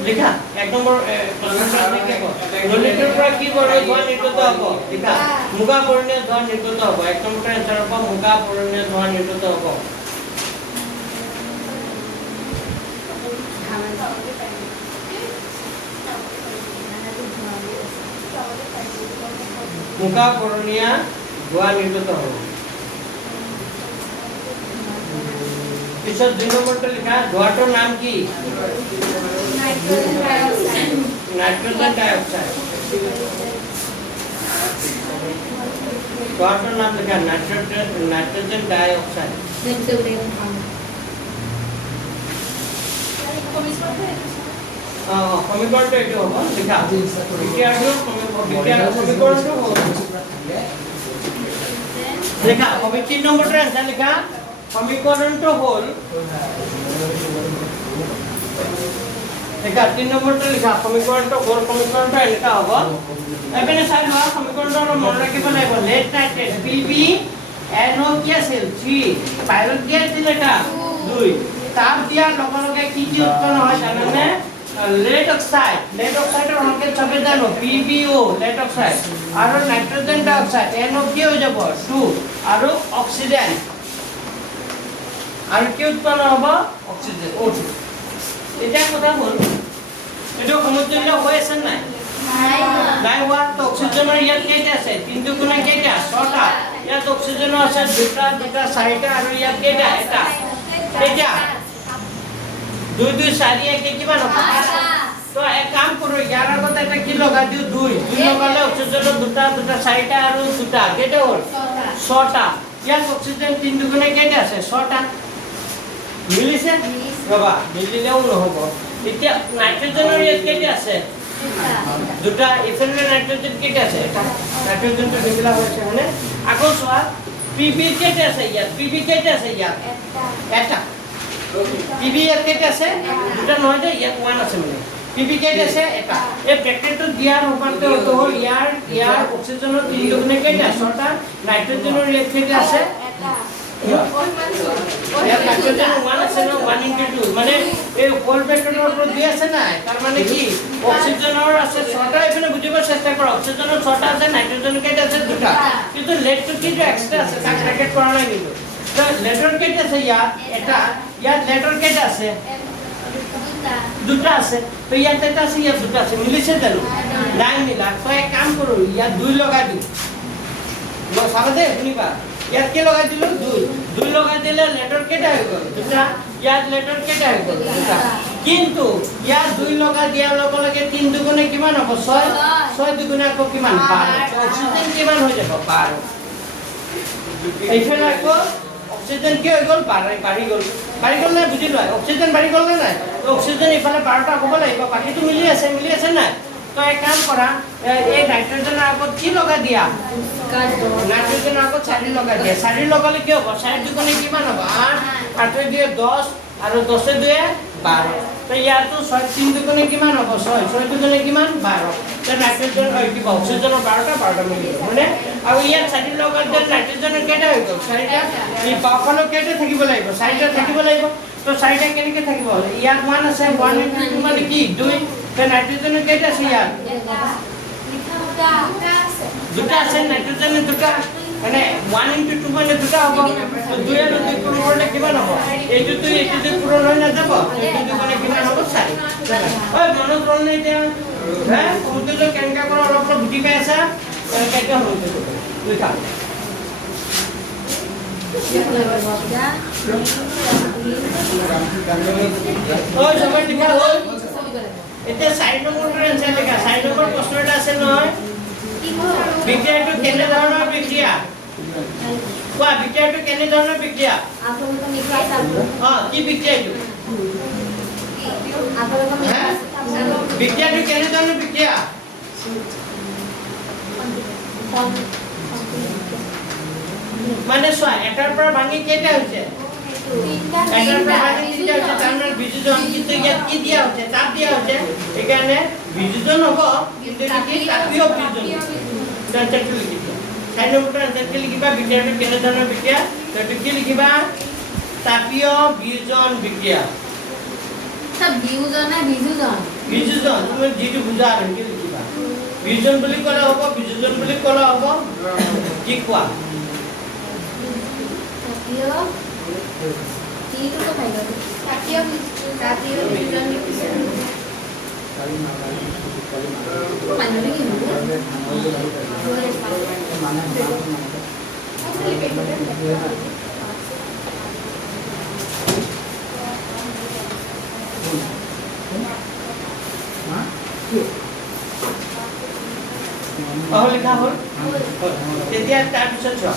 লিখা 1 নম্বৰ কনসেপ্ট কি কো নলীটোৰ পৰা কি বৰ্ণ ধোঁৱা নিৰ্গত হ'ব লিখা মুগা বৰ্ণীয় ধোঁৱা নিৰ্গত হ'ব 1 নম্বৰ এনসাৰ হ'ব মুগা বৰ্ণীয় ধোঁৱা নিৰ্গত হ'ব মুখা কৰণীয়া ধোঁৱা নিৰ্গত হ'ব পিছত 2 নম্বৰটো লিখা ধোঁৱাটোৰ নাম কি নাইট্ৰজেন ডাই অক্সাইড ধোঁৱাটোৰ নাম লিখা নাইট্ৰজেন ডাই অক্সাইড সমীকৰণটো এইটো হ'ব লিখা বিক্ৰিয়াটো সমীকৰণটো হ'ব লিখা 3 নম্বৰটো এনসাৰ লিখা সমীকৰণটো হ'ল লিখা 3 নম্বৰটো লিখা সমীকৰণটো হ'ল সমীকৰণটো এনেকা হ'ব এপিনে চাই লোৱা সমীকৰণটো অলপ মনত ৰাখিব লাগিব লেড নাইট্ৰেট পিবি এনঅ কি আছিল 3 পাইলত কি আছিল এটা 2 তাপ দিয়াৰ লগে লগে কি কি উৎপন্ন হয় জানেনে lead oxide er honke chabe jano PbO lead oxide aru nitrogen dioxide NO ki hoye jabo 2 aru oxygen aru ki utpanno hobo oxygen O2 eta kotha bol eto সমতুল্য হৈ আছে নাই নাই হোৱা তো অক্সিজেনৰ ইয়াত কেইটা আছে 3 গুণা কেইটা 6টা ইয়াত অক্সিজেনৰ আছে 2টা 4টা আৰু ইয়াত কেইটা এটা কেইটা 2 2 4 1 কিমান হ'ব তো এক কাম কৰো ইয়াৰ আগত এটা কি লগা দিও 2 লগালে অক্সিজেনৰ 2টা 4টা আৰু 2টা কেইটা হ'ল 6টা ইয়াত অক্সিজেন 3 গুণা কেইটা আছে 6টা মিলিছে ৰবা মিলিলেও নহব এতিয়া নাইট্ৰজেনৰ ইয়াত কেইটা আছে 2টা ইফেনে নাইট্ৰজেন কেইটা আছে এটা নাইট্ৰজেনটো নিমিলা হৈছে মানে আকৌ চোৱা পিবি কেইটা আছে ইয়াত পিবি কেইটা আছে ইয়াত এটা পিবি ইয়াত কেইটা আছে দুটা নহয় যে ইয়াত 1 আছে মানে পিবি কেইটা আছে এটা এই ব্ৰেকেটটো দিয়াৰ ওপৰতে হতো হ'ল ইয়াৰ অক্সিজেনৰ 3 গুণে কেইটা 6টা নাইট্ৰজেনৰ ইয়াত কেইটা আছে এটা ইয়াত নাইট্ৰজেন 1 আছে ন 1 * 2 মানে এই হোল ব্ৰেকেটৰ ওপৰত দি আছে না তাৰ মানে কি অক্সিজেনৰ আছে 6টা এখানে বুজিব চেষ্টা কৰা অক্সিজেনৰ 6টা আছে নাইট্ৰজেনৰ কেইটা আছে 2টা কিন্তু লেডটো কি যে এক্সট্ৰা আছে তাক ব্ৰেকেট কৰা নাই কিন্তু তো লেডৰ কেইটা আছে ইয়াত এটা ইয়াত লেডৰ কেইটা আছে 2টা আছে তো ইয়াত এটা আছে ইয়াত 2টা আছে মিলিছে জানো নাই মিলা তো এক কাম কৰো ইয়াত 2 লগাই দিও লো সামনে শুনিবা ইয়াত কি লগাই দিলো 2 লগাই দিলে লেডৰ কেইটা হৈ গ'ল 2টা ইয়াত লেডৰ কেইটা হৈ গ'ল 2টা কিন্তু ইয়াত 2 লগাই দিয়াৰ লগে লগে 3 দুগুণে কিমান হ'ব 6 দুগুণে আকৌ কিমান 12 অক্সিজেন কিমান হৈ যাব 12 এইফালে আকৌ অক্সিজেন কি হৈ গ'ল বাঢ়ি গ'ল না বুজি লয় অক্সিজেন বাঢ়ি গ'ল না নাই তো অক্সিজেন ইফালে 12টা হ'ব লাগিব বাকিটো মিলি আছে নাই তো এক কাম কৰা এই নাইট্ৰজেনৰ আগত কি লগাই দিয়া নাইট্ৰজেনৰ আগত 4 লগাই দিয়া 4 লগালে কি হ'ব 4 দুগুণে কিমান হ'ব 8 8 দিয়ে 10 আৰু 10 দিয়ে 12 তো ইয়াতো 3 দুগুণে কিমান হ'ব 6 দুগুণে কিমান 12 তো নাইট্ৰজেন কি অক্সিজেনৰ 12টা মিলি মানে আৰু ইয়াত 4 লগাই দিয়া নাইট্ৰজেনৰ কেইটা হৈ গ'ল 4টা এই বাফালো কেইটা থাকিব লাগিব 4টা থাকিব লাগিব তো 4টা কেনেকৈ থাকিব ইয়াত 1 আছে 1 * 2 মানে কি 2 তো নাইট্ৰজেনৰ কেইটা আছে ইয়াত দুটা আছে নাইট্ৰজেনৰ 2টা মানে 1 * 2 মানে 2টা হ'ব তো 2 আৰু 2 পূৰণ কৰিলে কিমান হ'ব এইটো পূৰণ হৈ নাযাব এইটো মানে কিমান হ'ব 4 ঐ মনত ৰল নাই এতিয়া হে কম্পিউটাৰ কেনেকৈ কৰা অলপ বুজি পাই আছা কেনেকৈ হ'ব লিখা ঐ সবাই লিখা হ'ল এতিয়া 4 নম্বৰৰ এনসাৰ লিখা 4 নম্বৰ প্ৰশ্ন এটা আছে নহয় বিক্ৰিয়াটো কেনে ধৰণৰ বিক্ৰিয়া কোৱা বিক্ৰিয়াটো কেনে ধৰণৰ বিক্ৰিয়া কি বিক্ৰিয়া এইটো বিক্ৰিয়াটো কেনে ধৰণৰ বিক্ৰিয়া মানে চোৱা এটাৰ পৰা ভাঙি কেইটা হৈছে এটাৰ পৰা ভাঙি তিনিটা হৈছে তাৰমানে বিযোজন কিন্তু ইয়াত কি দিয়া হৈছে তাপ দিয়া হৈছে সেইকাৰণে বিযোজন হ'ব কিন্তু কি তাপীয় বিযোজন আনসাৰটো লিখি দিয়া 4 নম্বৰৰ আনসাৰটো লিখিবা বিক্ৰিয়াটো কেনে ধৰণৰ বিক্ৰিয়া সেইটো কি লিখিবা তাপীয় বিয়োজন বিক্ৰিয়া বিযোজন তুমি যিটো বুজা আৰু কি লিখিবা বিয়োজন বুলি ক'লে হ'ব বিযোজন বুলি ক'লে হ'ব কি কোৱা মানুহটো কি হ'ব? লিখা হ'ল তেতিয়া তাৰপিছত চোৱা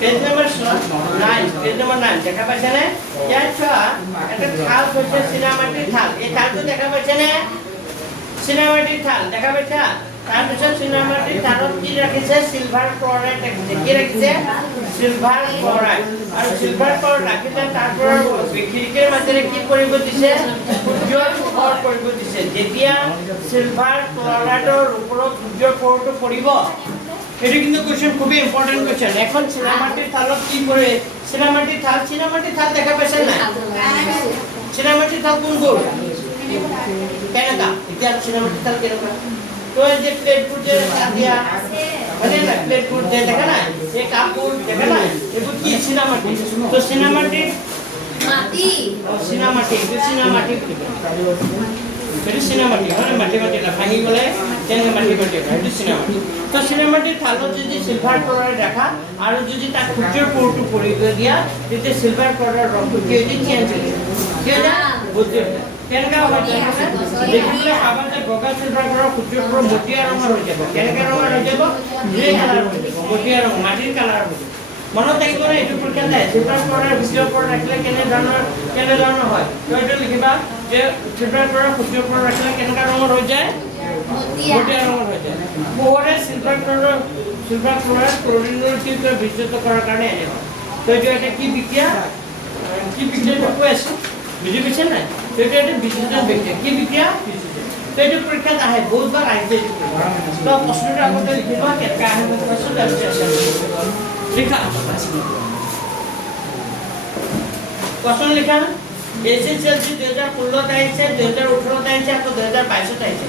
পেজ নম্বৰ 9 পেজ নম্বৰ 9 দেখা পাইছেনে ইয়াত চোৱা এটা থাল হৈছে চিনামাটিৰ থাল এই থালটো দেখা পাইছেনে চিনামাটিৰ থাল দেখা পাইছা তাৰপিছত চিনামাটিৰ থালত কি ৰাখিছে সিলভাৰ ক্লৰাইড ৰাখিছে কি ৰাখিছে সিলভাৰ ক্লৰাইড আৰু সিলভাৰ ক্লৰাইড ৰাখিলে তাৰ পৰা খিৰিকীৰ মাজেৰে কি কৰিব দিছে সূৰ্যৰ পোহৰ কৰিব দিছে যেতিয়া সিলভাৰ ক্লৰাইডৰ ওপৰত সূৰ্যৰ পোহৰটো পৰিব এটা কিন্তু কোশ্চেন খুবই ইম্পর্টেন্ট কোশ্চেন এখন চিনামাটির থালত কি করে চিনামাটির থাল দেখা পাইছেন না চিনামাটির থাল কোন গোল কেনকা এটা চিনামাটির থাল কেনকা তো এই যে প্লেটবোৰ যে দিয়া মানে না প্লেটবোৰ যে দেখা না এই কাপড় দেখা না এগুলো কি চিনামাটি তো চিনামাটি মাটি চিনামাটি এটা চিনামাটি হয় মাটি না ভাঙি গলে তেনে মাটি এটা চিনামাটি তো চিনামাটিৰ থালত যদি সিলভাৰ ক্লৰাইড ৰাখা আৰু যদি তাক সূৰ্যৰ পোহৰটো পৰিব দিয়া তেতিয়া সিলভাৰ ক্লৰাইডৰ ৰংটো কি হৈ চেঞ্জ হৈ যায় কি হৈ যায় বুদ্ধি কেনেকা হয় দেখিলে আবাতে বগা সিলভাৰ ক্লৰাইড সূৰ্যৰ পৰা মটিয়া ৰঙৰ হৈ যাব কেনেকা ৰঙৰ হৈ যাব গ্ৰে কালাৰ হৈ যাব মটিয়া ৰং মাটিৰ কালাৰ হৈ যাব মনত থাকিব না এইটো পৰীক্ষা যায় সিলভাৰ ক্লৰাইড সূৰ্যৰ পৰা ৰাখিলে কেনে ধৰণৰ হয় তো এইটো লিখিবা যে সিলভাৰ ক্লৰাইড সূৰ্যৰ পৰা ৰাখিলে কেনেকা ৰঙৰ হৈ যায় মটিয়া ৰঙৰ হৈ যায় পোহৰে সিলভাৰ ক্লৰাইড ক্লৰিনৰ কি বিশুদ্ধ কৰাৰ কাৰণে এনে হয় তো এইটো এটা কি বিক্ৰিয়াটো কৈ আছো বুজি পাইছে নাই তো এইটো এটা বিশুদ্ধ বিক্ৰিয়া কি বিক্ৰিয়া তো এইটো পৰীক্ষাত আহে বহুতবাৰ আহিছে তো প্ৰশ্নটো আগতে লিখি লোৱা কেনেকৈ আহে মই কৈছোঁ লিখা প্ৰশ্ন লিখা SSLC 2016 আহিছে 2018 আহিছে আকৌ 2022 আহিছে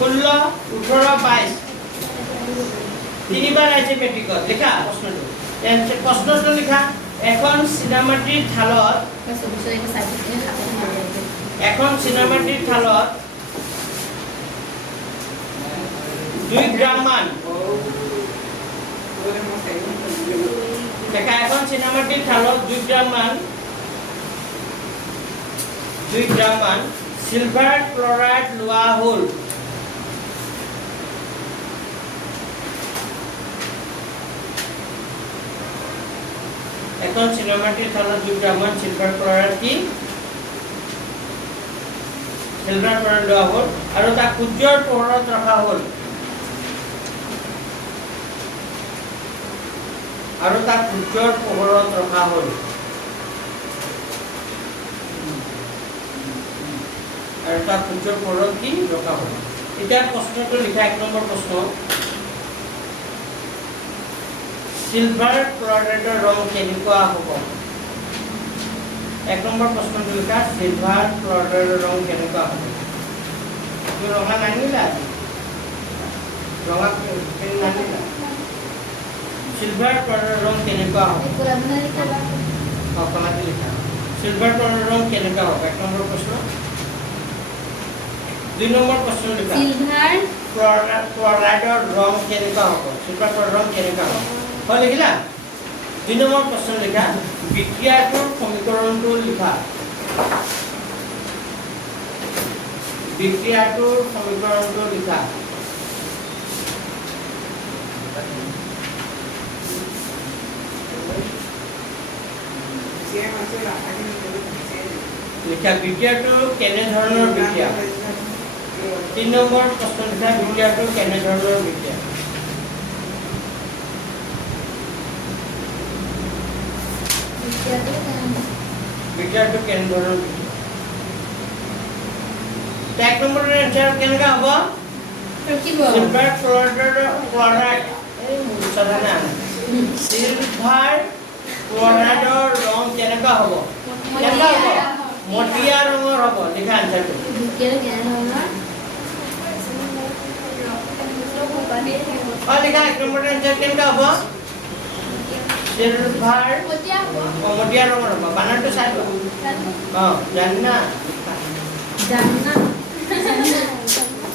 16 18 22 তিনিবাৰ আহিছে মেট্ৰিকত লিখা প্ৰশ্নটো লিখা এখন চিনামাটিৰ থালত 2 গ্ৰাম মান দেখা এখন চিনামাটিৰ থালত 2 গ্ৰাম মান সিলভাৰ ক্লৰাইড লোৱা হ'ল এখন চিনামাটিৰ থালত 2 গ্ৰাম মান সিলভাৰ ক্লৰাইড লোৱা হ'ল আৰু তাক সূৰ্যৰ পোহৰত ৰখা হ'ল আৰু তাক সূৰ্যৰ পোহৰত ৰখা হ'ল এতিয়া প্ৰশ্নটো লিখা 1 নম্বৰ প্ৰশ্ন সিলভাৰ ক্লৰাইডৰ ৰং কেনেকুৱা হ'ব 1 নম্বৰ প্ৰশ্নটো লিখা সিলভাৰ ক্লৰাইডৰ ৰং কেনেকুৱা হ'ব তুমি ৰঙা নানিলা সিলভাৰ ক্লৰাইডৰ ৰং কেনেকুৱা হ'ব কলাতে লিখা সিলভাৰ ক্লৰাইডৰ ৰং কেনেকুৱা হ'ব 1 নম্বৰ প্ৰশ্ন 2 নম্বৰ প্ৰশ্ন লিখা সিলভাৰ ক্লৰাইডৰ ৰং কেনেকুৱা হ'ব সিলভাৰ ক্লৰাইডৰ ৰং কেনেকুৱা হ'ব হয় লিখিলা 2 নম্বৰ প্ৰশ্ন লিখা বিক্ৰিয়াটোৰ সমীকৰণটো লিখা বিক্ৰিয়াটো কেনে ধৰণৰ বিক্ৰিয়া 3 নম্বৰ প্ৰশ্ন লিখা বিক্ৰিয়াটো কেনে ধৰণৰ বিক্ৰিয়া বিক্ৰিয়াটো কেনে ধৰণৰ বিক্ৰিয়া 1 নম্বৰৰ এনসাৰ কেনেকা হ'ব সিলভাৰ ক্লৰাইড সিলভাৰ ক্লৰাইডৰ ৰং কেনেকা হ'ব মটিয়া ৰঙৰ হ'ব লিখা আনসাৰটো লিখা 1 নম্বৰৰ এনসাৰ কেনেকা হ'ব সিলভাৰ মতিয়া হ'ব মটীয়া ৰঙৰ হ'ব বানানটো চাই লোৱা জান্না জান্না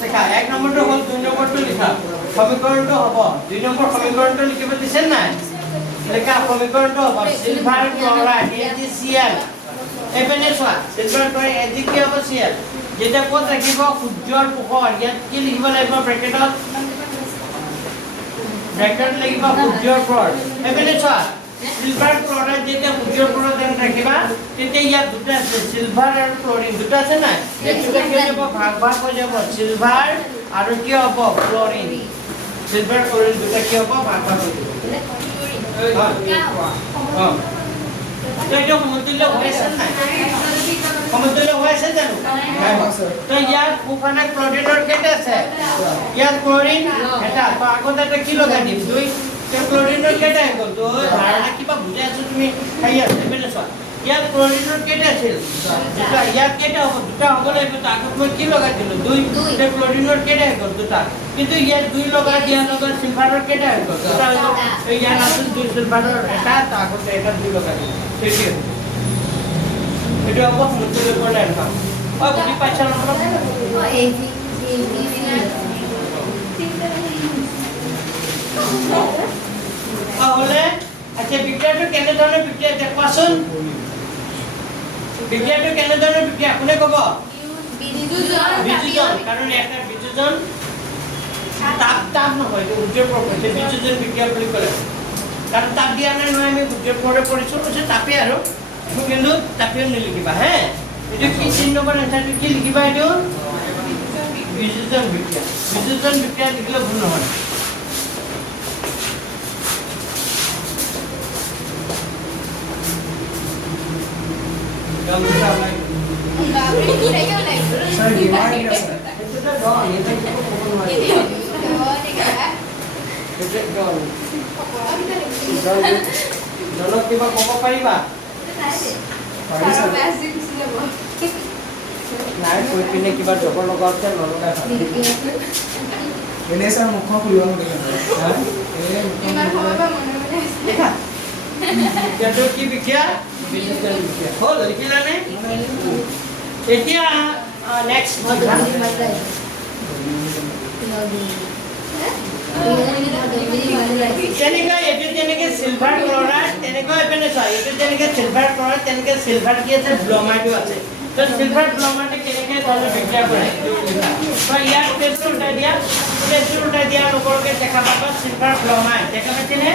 দেখা 1 নম্বৰটো হ'ল 2 নম্বৰটো লিখা সমীকৰণটো হ'ব 2 নম্বৰ সমীকৰণটো লিখিব দিছে নাই লেখা সমীকৰণটো হ'ব সিলভাৰ ক্লৰাইড AgCl এপেনে চোৱা সিলভাৰ ক্লৰাইড Ag কি হ'ব Cl যেটা ক'ত ৰাখিব সূৰ্যৰ পোহৰ ইয়াত কি লিখিব লাগিব ব্ৰেকেটত লাগিব সূৰ্যৰ পোহৰ এপেনে চোৱা সিলভাৰ ক্লৰাইড যেটা সূৰ্যৰ পোহৰত ৰাখিবা তেতিয়া ইয়াত দুটা আছে সিলভাৰ আৰু ক্লৰিন দুটা আছে না এই দুটা কি হ'ব ভাগ হৈ যাব সিলভাৰ আৰু কি হ'ব ক্লৰিন সিলভাৰ ক্লৰিন দুটা কি হ'ব ভাগ হৈ যাব তো এটা সমতুল্য হৈ আছে নাই সমতুল্য হৈ আছে জানো তো ইয়াত কোফানা ক্লৰিনৰ কেইটা আছে ইয়াত ক্লৰিন এটা তো আগতে এটা কি লগাই দিম 2 তো ক্লৰিনৰ কেইটা গ'ল তো ধাৰণা কিবা বুজাই আছো তুমি খাই আছে বেলে চোৱা ইয়াত ক্লৰিনৰ কেইটা আছিল দুটা ইয়াত কেইটা হ'ব দুটা হ'ব লাগিব তো আগত মই কি লগাই দিলো 2 তো ক্লৰিনৰ কেইটা গ'ল দুটা কিন্তু ইয়াত 2 লগাই দিয়া লগত সিলভাৰৰ কেইটা গ'ল দুটা হৈ গ'ল এই ইয়াত আছিল 2 সিলভাৰৰ এটা তো আগতে এটা 2 লগাই দিলো ঠিক এটা হ'ব সমতুল্য ক্লৰাইড কাম বুজি পাইছা না তাহলে আচ্ছা বিক্ৰিয়াটো কেনে ধৰণৰ বিক্ৰিয়া দেখুৱাচোন বিক্ৰিয়াটো কেনে ধৰণৰ বিক্ৰিয়া কোনে ক'ব বিজুজন কাৰণ এটা বিজুজন তাপ নহয় এইটো উজ্জ্বল প্ৰকৃতি বিজুজন বিক্ৰিয়া বুলি ক'লে কাৰণ তাপ দিয়া নাই নহয় আমি উজ্জ্বল পৰে পৰিচয় আছে তাপে আৰু কিন্তু তাপেও নিলিখিবা হে এইটো কি 3 নম্বৰ আনসাৰটো কি লিখিবা এইটো বিজুজন বিক্রিয়া লিখিলে ভুল নহয় Sorry, gimana ini rasanya? এটা ডন এটা কি ক'ব নোৱাৰি এটা ডনক কিবা ক'ব পাৰিবা নাই কৈ পিনে কিবা জবৰ লগাওঁতে নলগাই ভাল Ini saya muka keluar dengan. Ini দেখা এতিয়াতো কি বিক্রিয়া হ'ল লিখিলা নে এতিয়া নেক্সট তেনেকৈ এইটো যেনেকৈ সিলভাৰ ক্লৰাইড তেনেকৈ এপেনে চোৱা এইটো যেনেকৈ সিলভাৰ ক্লৰাইড তেনেকৈ সিলভাৰ কি আছে ব্ৰমাইডো আছে তো সিলভাৰ ব্ৰমাইডে কেনেকৈ ধৰণে বিক্ৰিয়া কৰে তো ইয়াত টেষ্টটো উঠাই দিয়া লগৰকে দেখা পাবা সিলভাৰ ব্ৰমাইড দেখা পাইছেনে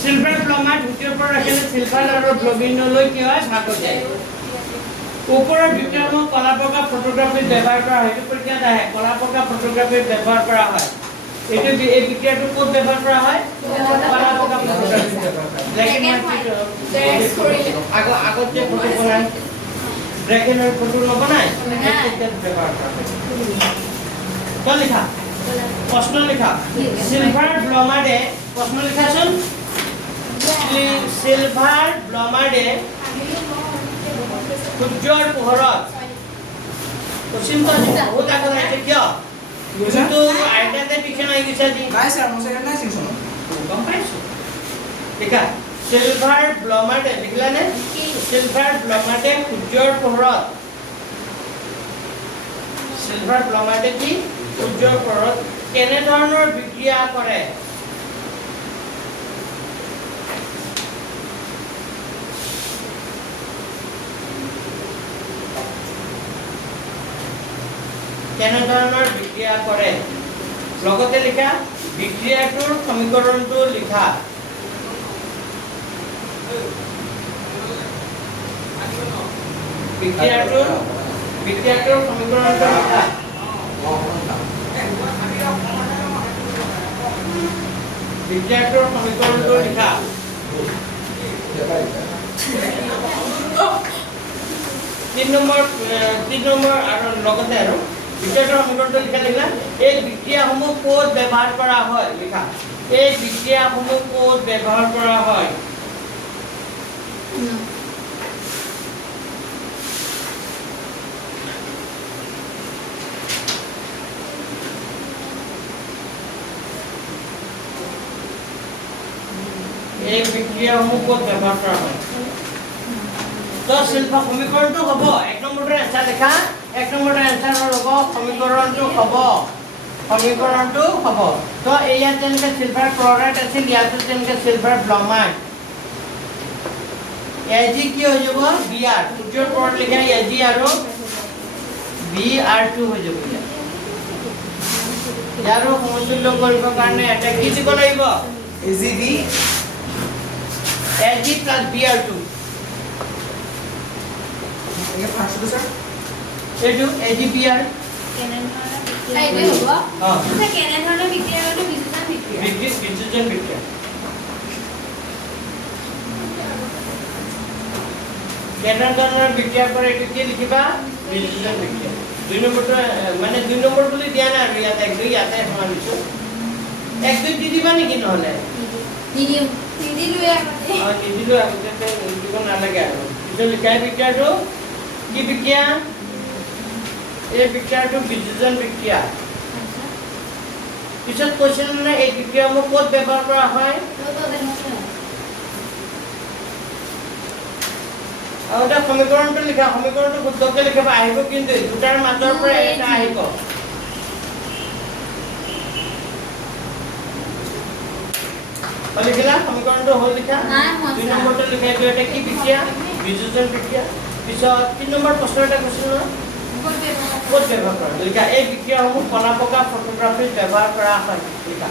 সিলভাৰ ব্ৰমাইড ভিতৰৰ পৰা ৰাখিলে সিলভাৰ আৰু ব্ৰমিনলৈ কি হয় ভাগ হৈ যায় ওপৰৰ বিক্ৰিয়াসমূহ কলা বগা ফটোগ্ৰাফিত ব্যৱহাৰ কৰা হয় এইটো প্ৰক্ৰিয়াত আহে কলা বগা ফটোগ্ৰাফিত ব্যৱহাৰ কৰা হয় এইটো এই বিক্ৰিয়াটো ক'ত ব্যৱহাৰ কৰা হয় কলা বগা ফটোগ্ৰাফিত ব্যৱহাৰ কৰা ব্লেক এণ্ড হোৱাইট আগত যে ফটো বনায় ব্লেক এণ্ড হোৱাইট ফটো নবনায় সেইটো ব্যৱহাৰ কৰা হয় তো লিখা প্ৰশ্ন লিখা সিলভাৰ ব্ৰমাইডে প্ৰশ্ন লিখাচোন সিলভাৰ ব্ৰমাইডে সূৰ্যৰ পোহৰত পশ্চিমটো বহুত আগত আহিছে কিয় কিন্তু আইতাতে পিছন আহি গৈছে আজি Guys, saya mau saya nasi sono. গম পাইছো ঠিক আছে সিলভাৰ ব্ৰমাইডে লিখিলা নে সিলভাৰ ব্ৰমাইডে সূৰ্যৰ পোহৰত সিলভাৰ ব্ৰমাইডে কি সূৰ্যৰ পোহৰত কেনে ধৰণৰ বিক্ৰিয়া কৰে কেনে ধৰণৰ বিক্ৰিয়া কৰে লগতে লিখা বিক্ৰিয়াটোৰ সমীকৰণটো লিখা বিক্ৰিয়াটোৰ সমীকৰণটো লিখা বিক্ৰিয়াটোৰ সমীকৰণটো লিখা 3 নম্বৰ আৰু লগতে আৰু বিক্ৰিয়াটোৰ সমীকৰণটো লিখা লিখা এই বিক্ৰিয়াসমূহ ক'ত ব্যৱহাৰ কৰা হয় লিখা এই বিক্ৰিয়াসমূহ ক'ত ব্যৱহাৰ কৰা হয় এই বিক্ৰিয়াসমূহ ক'ত ব্যৱহাৰ কৰা হয় তো শিল্প সমীকৰণটো হ'ব 1 নম্বৰৰ এনসাৰ দেখা 1 নম্বৰৰ এনসাৰ হ'ব সমীকৰণটো হ'ব তো ইয়াত যেনেকৈ সিলভাৰ ক্লৰাইড আছিল ইয়াতো যেনেকৈ সিলভাৰ ব্ৰমাইড Ag কি হৈ যাব Br সূৰ্যৰ ওপৰত লিখা Ag আৰু Br2 হৈ যাব ইয়াৰো সমতুল্য কৰিবৰ কাৰণে এটা কি দিব লাগিব AgB Ag plus Br2 একে ফাৰ্ষ্টটো স্যাৰ এইটো AgBr এইটোৱে হ'ব অঁ কেনেধৰণৰ বিক্ৰিয়া আৰু বিযোজন বিক্ৰিয়া বিযোজন বিক্ৰিয়া কেনেধৰণৰ বিক্ৰিয়া কৰে এইটো কি লিখিবা বিযোজন বিক্ৰিয়া 2 নম্বৰটো মানে 2 নম্বৰ বুলি দিয়া নাই আৰু ইয়াত 1 2 ইয়াতে সমান দিছো 1 2 দি দিবা নেকি নহলে নিদিলোৱে আগতে নিদিলো আগতে দিব নালাগে আৰু পিছত লিখাই বিক্ৰিয়াটো কি বিক্ৰিয়া এই বিক্ৰিয়াটো বিযোজন বিক্ৰিয়া পিছত কৈছিল মানে এই বিক্ৰিয়াসমূহ ক'ত ব্যৱহাৰ কৰা হয় আৰু এটা সমীকৰণটো লিখা সমীকৰণটো শুদ্ধকৈ লিখিব আহিব কিন্তু দুটাৰ মাজৰ পৰা এটা আহিব লিখিলা সমীকৰণটো হ'ল লিখা 2 নম্বৰটো লিখাই দিও এটা কি বিক্ৰিয়া বিযোজন বিক্ৰিয়া পিছত 3 নম্বৰ প্ৰশ্ন এটা কৈছিল ন ক'ত ব্যৱহাৰ কৰা লিখা এই বিক্ৰিয়াসমূহ কলা বগা ফটোগ্ৰাফিত ব্যৱহাৰ কৰা হয় লিখা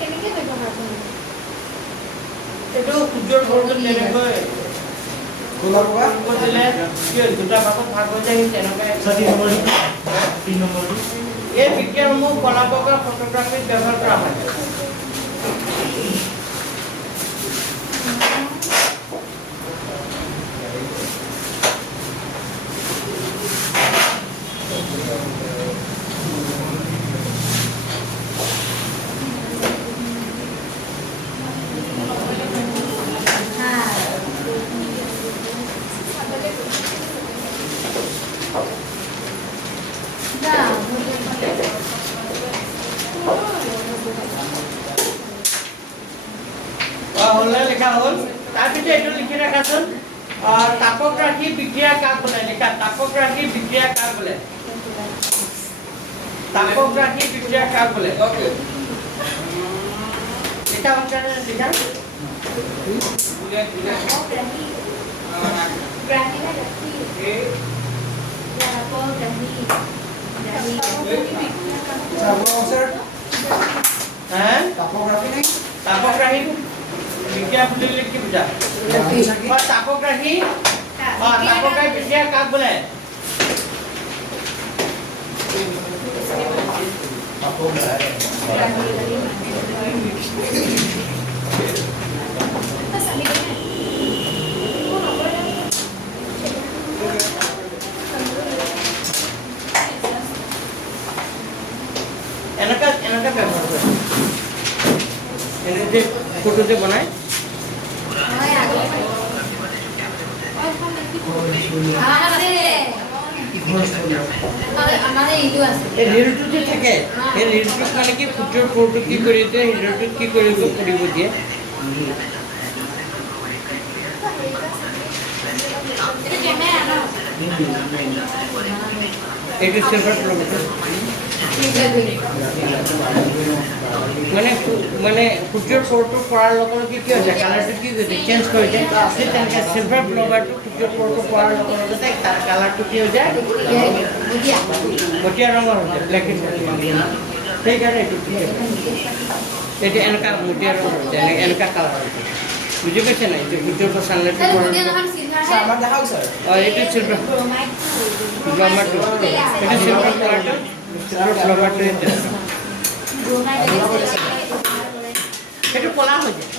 কেনেকৈ ব্যৱহাৰ কৰোঁ এইটো সূৰ্যৰ পোহৰত তেনেকৈ কলা বগা দিলে কি দুটা ভাগত ভাগ হৈ যায় তেনেকৈ 3 নম্বৰটো এই বিক্ৰিয়াসমূহ কলা বগা ফটোগ্ৰাফিত ব্যৱহাৰ কৰা হয় লিখা হ'ল তাৰপিছত এইটো লিখি ৰাখাচোন তাপগ্ৰাহী বিক্ৰিয়া কাক বোলে লিখা তাপগ্ৰাহী বিক্ৰিয়া কাক বোলে তাপগ্ৰাহী বিক্ৰিয়া কাক বোলে ওকে লিখা হৈছে লিখা তাপগ্ৰাহী বিক্রিয়া বুঝলে কি বুঝা তাপগ্রাহী তাপগ্রাহী বিক্রিয়া কাক বলে এনেকা এনেকা ব্যবহার করে এনে যে ফটোতে বানায় এই রিলটো যে থাকে এই রিলটো মানে কি ফুটের ফটো কি করে দিয়ে রিলটো কি করে কৰিব দিয়ে এটা সেপাৰেট প্ৰবলেম মানে মানে ফুটেৰ ফটো পড়াৰ লগৰ কি কি হৈছে কালাৰটো কি হৈছে চেঞ্জ কৰি দিয়ে তেনেকৈ সিলভাৰ ব্লগাৰটো ফুটেৰ ফটো পড়াৰ লগৰ লগতে তাৰ কালাৰটো কি হৈ যায় মটিয়া ৰঙৰ হৈ যায় ব্লেক এণ্ড হোৱাইট সেইকাৰণে এইটো এনেকুৱা মটিয়া ৰঙৰ হৈ যায় এনেকুৱা কালাৰ হৈ যায় বুজি পাইছে নাই এইটো ফুটেৰ পৰা চানলাইটটো আমাৰ দেখাওক স্যাৰ এইটো সিলভাৰ ব্লগাৰটো এইটো সিলভাৰ ব্লগাৰটো ব্লগাৰটো এইটো কলা হৈ যায়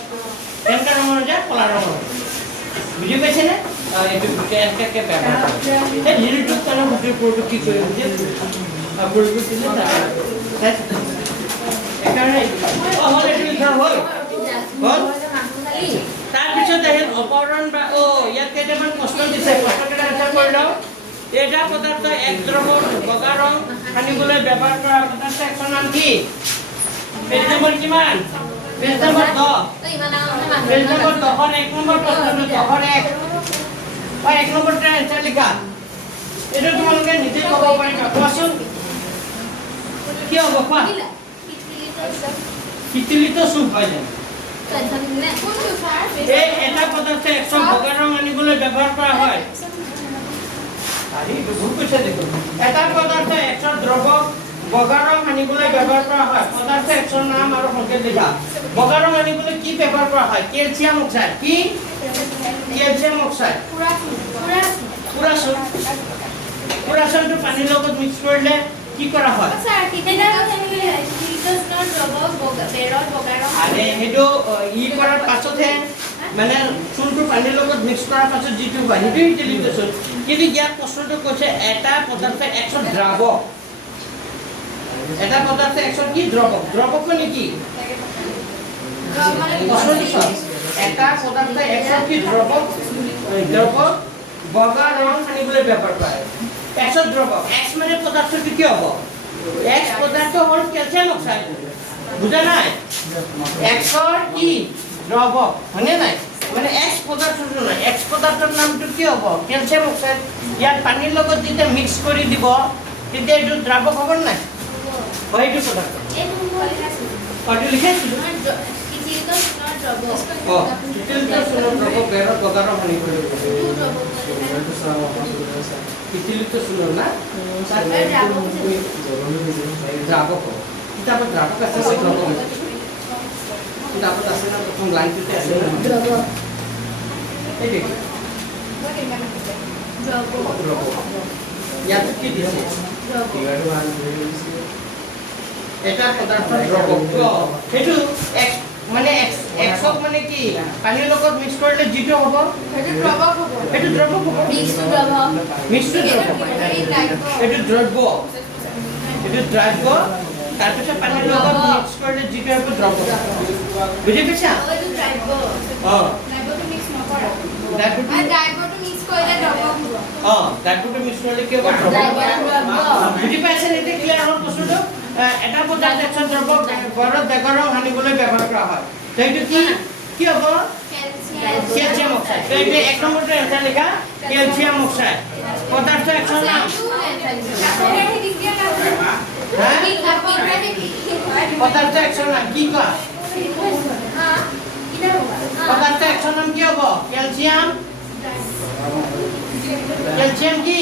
কেনেকুৱা ৰঙৰ হৈ যায় কলা ৰঙৰ হৈ যায় বুজি পাইছেনে এইটো এনেকৈ ব্যৱহাৰ কৰে এই ৰিলটোত কাৰণে গোটেই ফটো কি কৰি দিয়ে কৰিব দিলে সেইকাৰণে হ'ল এইটো লিখা হ'ল তাৰপিছত আহিল অপহৰণ বা ইয়াত কেইটামান প্ৰশ্ন দিছে প্ৰশ্নকেইটা আনচাৰ কৰি লওঁ এটা পদাৰ্থ এক দ্ৰৱৰ বগা ৰং সানিবলৈ ব্যৱহাৰ কৰা পদাৰ্থ এখন নাম কি পেজ নম্বৰ কিমান পেজ নম্বৰ 10 তই ইমান ডাঙৰ মানুহ পেজ নম্বৰ 10 1 নম্বৰ প্ৰশ্নটো 10 1 নম্বৰটো এনসাৰ লিখা এইটো তোমালোকে নিজে ক'ব পাৰিবা কোৱাচোন কি হ'ব কোৱা কিতিলিতো চুপ হৈ যায় এই এটা পদাৰ্থ 100 বগা ৰং আনিবলৈ ব্যৱহাৰ কৰা হয় আৰে এটা ভুল কৈছে দেখোন এটা পদাৰ্থ 100 দ্ৰৱ বগা ৰং আনিবলৈ ব্যৱহাৰ কৰা হয় পদাৰ্থ 100 নাম আৰু সংকেত লিখা বগা ৰং আনিবলৈ কি ব্যৱহাৰ কৰা হয় ক্যালসিয়াম অক্সাইড কি ক্যালসিয়াম অক্সাইড পুৰাচনটো পানীৰ লগত মিক্স কৰিলে কি কৰা হয় আৰে হেটো ই কৰাৰ পাছতহে মানে চুনটো পানীৰ লগত মিক্স কৰাৰ পাছত যিটো হয় সেইটো ইন্টেলিজেন্স কিন্তু ইয়াত প্ৰশ্নটো কৈছে এটা পদাৰ্থ 100 দ্ৰাৱক এটা পদাৰ্থ 100 কি দ্ৰৱক দ্ৰৱক মানে কি প্ৰশ্নটো চাওক এটা পদাৰ্থ 100 কি দ্ৰৱক দ্ৰৱক বগা ৰং আনিবলৈ ব্যৱহাৰ কৰা হয় 100 দ্ৰৱক x মানে পদাৰ্থটো কি হ'ব x পদাৰ্থ হ'ল ক্যালসিয়াম অক্সাইড বুজা নাই x ৰ কি দ্ৰৱক হয়নে নাই মানে x পদাৰ্থটো নাই x পদাৰ্থৰ নামটো কি হ'ব ক্যালসিয়াম অক্সাইড ইয়াত পানীৰ লগত যেতিয়া মিক্স কৰি দিব তেতিয়া এইটো দ্ৰাৱক হ'ব নাই হয়টো পদাৰ্থ অটো লিখাইছিলো কিতিলিতো সুনৰ দ্ৰৱক বেৰত বগা ৰং আনিবলৈ কিতিলিতো সুনৰ না দ্ৰাৱক কিতাপত দ্ৰাৱক আছে কিতাপত আছে না প্ৰথম লাইনটোতে আছে না এই দেখি ইয়াত কি দিছে এটা পদাৰ্থ দ্ৰৱক সেইটো x মানে x মানে কি পানীৰ লগত মিক্স কৰিলে যিটো হ'ব সেইটো দ্ৰৱক হ'ব মিক্স দ্ৰৱক সেইটো দ্ৰব্য তাৰপিছত পানীৰ লগত মিক্স কৰিলে যিটো হ'ব দ্ৰব্য বুজি পাইছা দ্ৰব্যটো মিক্স কৰিলে কি হ'ব বুজি পাইছে নে ক্লিয়াৰ হ'ল প্ৰশ্নটো এটা পদাৰ্থ 100 দ্ৰৱক ঘৰত বগা ৰং আনিবলৈ ব্যৱহাৰ কৰা হয় তো এইটো কি হ'ব ক্যালসিয়াম অক্সাইড তো এইটো এক নম্বৰটো এনসাৰ লিখা ক্যালসিয়াম অক্সাইড পদাৰ্থ 100 নাম পদাৰ্থ 100 নাম কি কোৱা পদাৰ্থ 100 নাম কি হ'ব ক্যালসিয়াম কি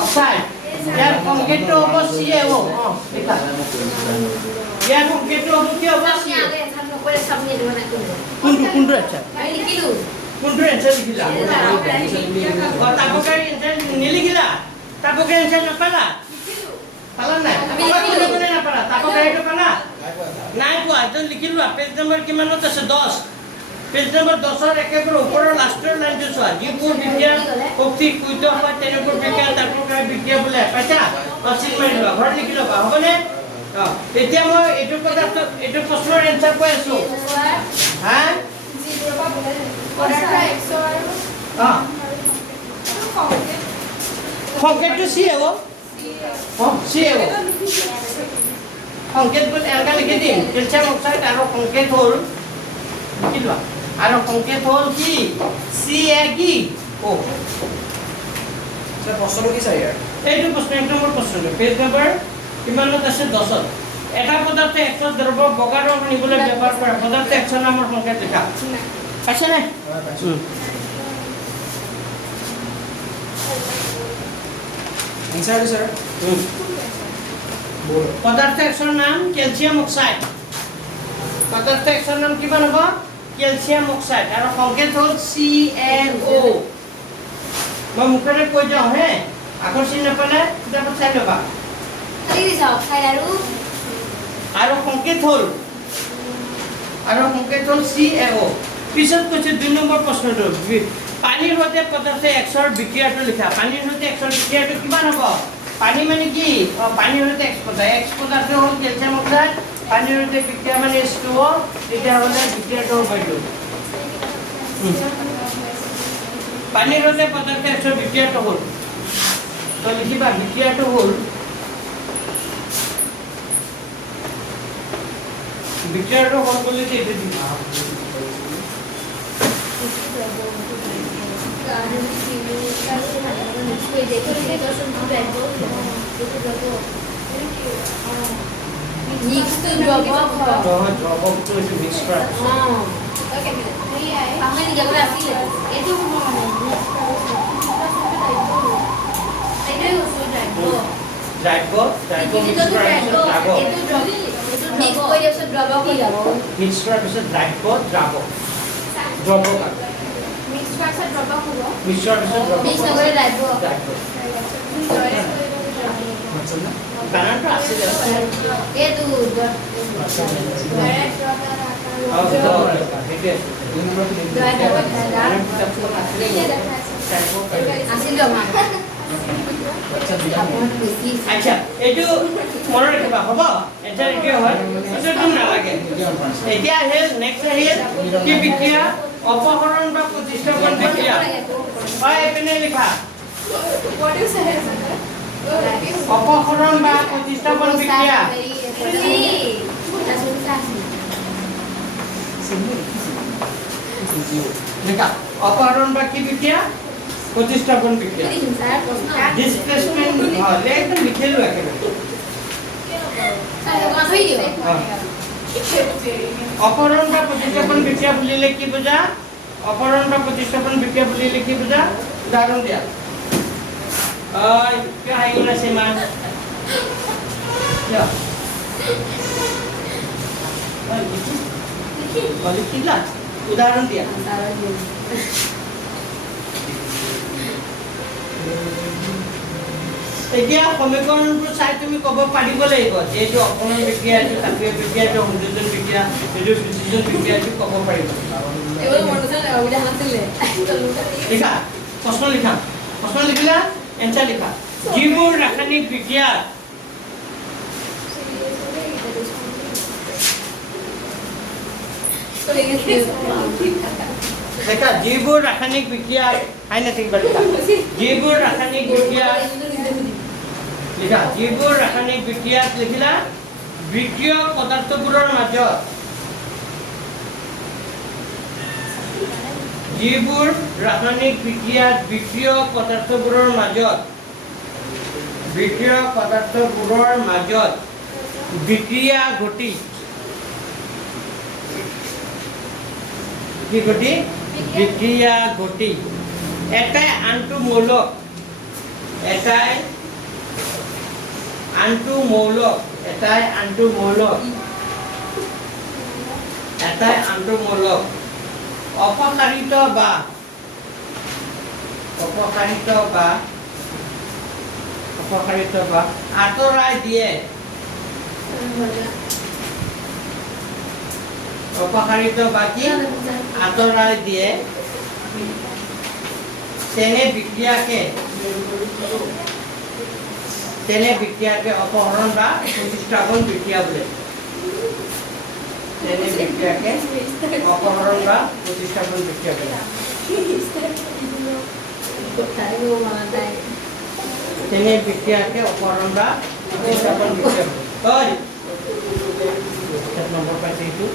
অক্সাইড ইয়াৰ সংকেতটো হ'ব CaO লিখা ইয়াৰ সংকেতটো হ'ব কি হ'ব কোনটো আচ্ছা কোনটো এনসাৰ লিখিলা তাপকাৰী এনসাৰ নিলিখিলা তাপকাৰী এনসাৰ নাপালা পালা নাই কোনে নাপালা তাপকাৰীটো পালা নাই পোৱা তো লিখিলো পেজ নম্বৰ কিমানত আছে 10 পেজ নম্বৰ 10ৰ একেবাৰে ওপৰৰ লাষ্টৰ লাইনটো চোৱা যিবোৰ বিজ্ঞান শক্তি কুইত হয় তেনেবোৰ বিজ্ঞান তাপকাৰী বিজ্ঞান বোলে পাইছা অচিন মাৰি লোৱা ঘৰত লিখি ল'বা হ'বনে এতিয়া মই এইটো পদাৰ্থ এইটো প্ৰশ্নৰ এনসাৰ কৈ আছো হা সংকেতটো CaO সংকেত বোলে এনেকা লিখি দিম ক্যালসিয়াম অক্সাইড আৰু সংকেত হ'ল লিখি লোৱা আৰু সংকেত হ'ল কি CaO স্যাৰ প্ৰশ্ন কি স্যাৰ এইটো প্ৰশ্ন এক নম্বৰ প্ৰশ্নটো পেজ নম্বৰ কিমানত আছে 10ত এটা পদাৰ্থ 100 দ্ৰৱ বগা ৰং আনিবলৈ ব্যৱহাৰ কৰা পদাৰ্থ 100 নামৰ সংকেত লিখা পাইছে নে आंसर है सर बोलो পদাৰ্থ 100 নাম ক্যালসিয়াম অক্সাইড পদাৰ্থ 100 নাম কিমান হ'ব ক্যালসিয়াম অক্সাইড আৰু সংকেত হ'ল CaO মই মুখেৰে কৈ যাওঁ হে আকৌ চিনি নাপালে কিতাপত চাই ল'বা আৰু সংকেত হ'ল CaO পিছত কৈছে 2 নম্বৰ প্ৰশ্নটো পানীৰ সৈতে পদাৰ্থ 100 বিক্ৰিয়াটো লিখা পানীৰ সৈতে 100 বিক্ৰিয়াটো কিমান হ'ব পানী মানে কি পানীৰ সৈতে x পদাৰ্থ হ'ল ক্যালসিয়াম অক্সাইড পানীৰ সৈতে বিক্ৰিয়া মানে H2O তেতিয়া হ'লে বিক্ৰিয়াটো হ'ব এইটো পানীৰ সৈতে পদাৰ্থ 100 বিক্ৰিয়াটো হ'ল তো লিখিবা বিক্ৰিয়াটো হ'ল বিক্রিয়াটো হল করলে তো এটা দিবি Mix to drop off. দ্রবক তো এটা মিক্স করা Kami ni jaga asli lah. Itu bukan দ্রাবক মিক্স করা দ্রাবক Mix kau dia usah drop off ya. Mix করার পিছত দ্রাবক দ্রাবক দ্রবক মিক্স পার্সেল ড্রপ আউট হলো মিক্স করার পিছত দ্রবক Mix na boleh drop. দ্রাবক muscle না কারণটা আছে যে Itu drop. Direct drop out এটা Asli dah mak. আচ্ছা দিলাম আচ্ছা এইটো মনে ৰাখিবা হ'ব এটা কি হয় সেইটো নালাগে এতিয়া আহিল নেক্সট আহিল কি বিক্ৰিয়া অপহৰণ বা প্ৰতিষ্ঠাপন বিক্ৰিয়া হয় এপিনে লিখা What you say? অপহৰণ বা প্ৰতিষ্ঠাপন বিক্ৰিয়া Dah susah sih. লেখা অপহৰণ বা কি বিক্ৰিয়া প্ৰতিষ্ঠাপন বিক্ৰিয়া Ini susah, kosong. ডিসপ্লেসমেন্ট হলে একদম লিখে লো একেবাৰে Saya bukan video. অপহৰণ বা প্ৰতিষ্ঠাপন বিক্ৰিয়া বুলিলে কি বুজা অপহৰণ বা প্ৰতিষ্ঠাপন বিক্ৰিয়া বুলিলে কি বুজা উদাহৰণ দিয়া কিয় আহিল আছে মা কিয় লিখিলা উদাহৰণ দিয়া এতিয়া সমীকৰণবোৰ চাই তুমি ক'ব পাৰিব লাগিব যে এইটো অপহৰণ বিক্ৰিয়া এইটো তাত্ত্বিক বিক্ৰিয়া এইটো সংযোজন বিক্ৰিয়া এইটো বিযোজন বিক্ৰিয়া এইটো ক'ব পাৰিব Itu manusia dah udah hasil deh. লিখা প্ৰশ্ন লিখা প্ৰশ্ন লিখিলা এনসাৰ লিখা যিবোৰ ৰাসায়নিক বিক্ৰিয়া দেখা যিবোৰ ৰাসায়নিক বিক্ৰিয়া হাই না ঠিক লিখা যিবোৰ ৰাসায়নিক বিক্ৰিয়া লিখা যিবোৰ ৰাসায়নিক বিক্ৰিয়াত লিখিলা বিক্ৰিয়ক পদাৰ্থবোৰৰ মাজত যিবোৰ ৰাসায়নিক বিক্ৰিয়াত বিক্ৰিয়ক পদাৰ্থবোৰৰ মাজত বিক্ৰিয়া ঘটি কি ঘটি বিক্ৰিয়া ঘটি এটাই আনটো মৌলক এটাই আনটো মৌলক অপকাৰিত বা আঁতৰাই দিয়ে অপকাৰিত বা কি আঁতৰাই দিয়ে তেনে বিক্রিয়াকে অপহরণ বা প্রতিস্থাপন বিক্রিয়া বলে তেনে বিক্রিয়াকে অপহরণ বা প্রতিস্থাপন বিক্রিয়া বলে তেনে বিক্রিয়াকে অপহরণ বা প্রতিস্থাপন বিক্রিয়া বলে নম্বর পাইছে এইটো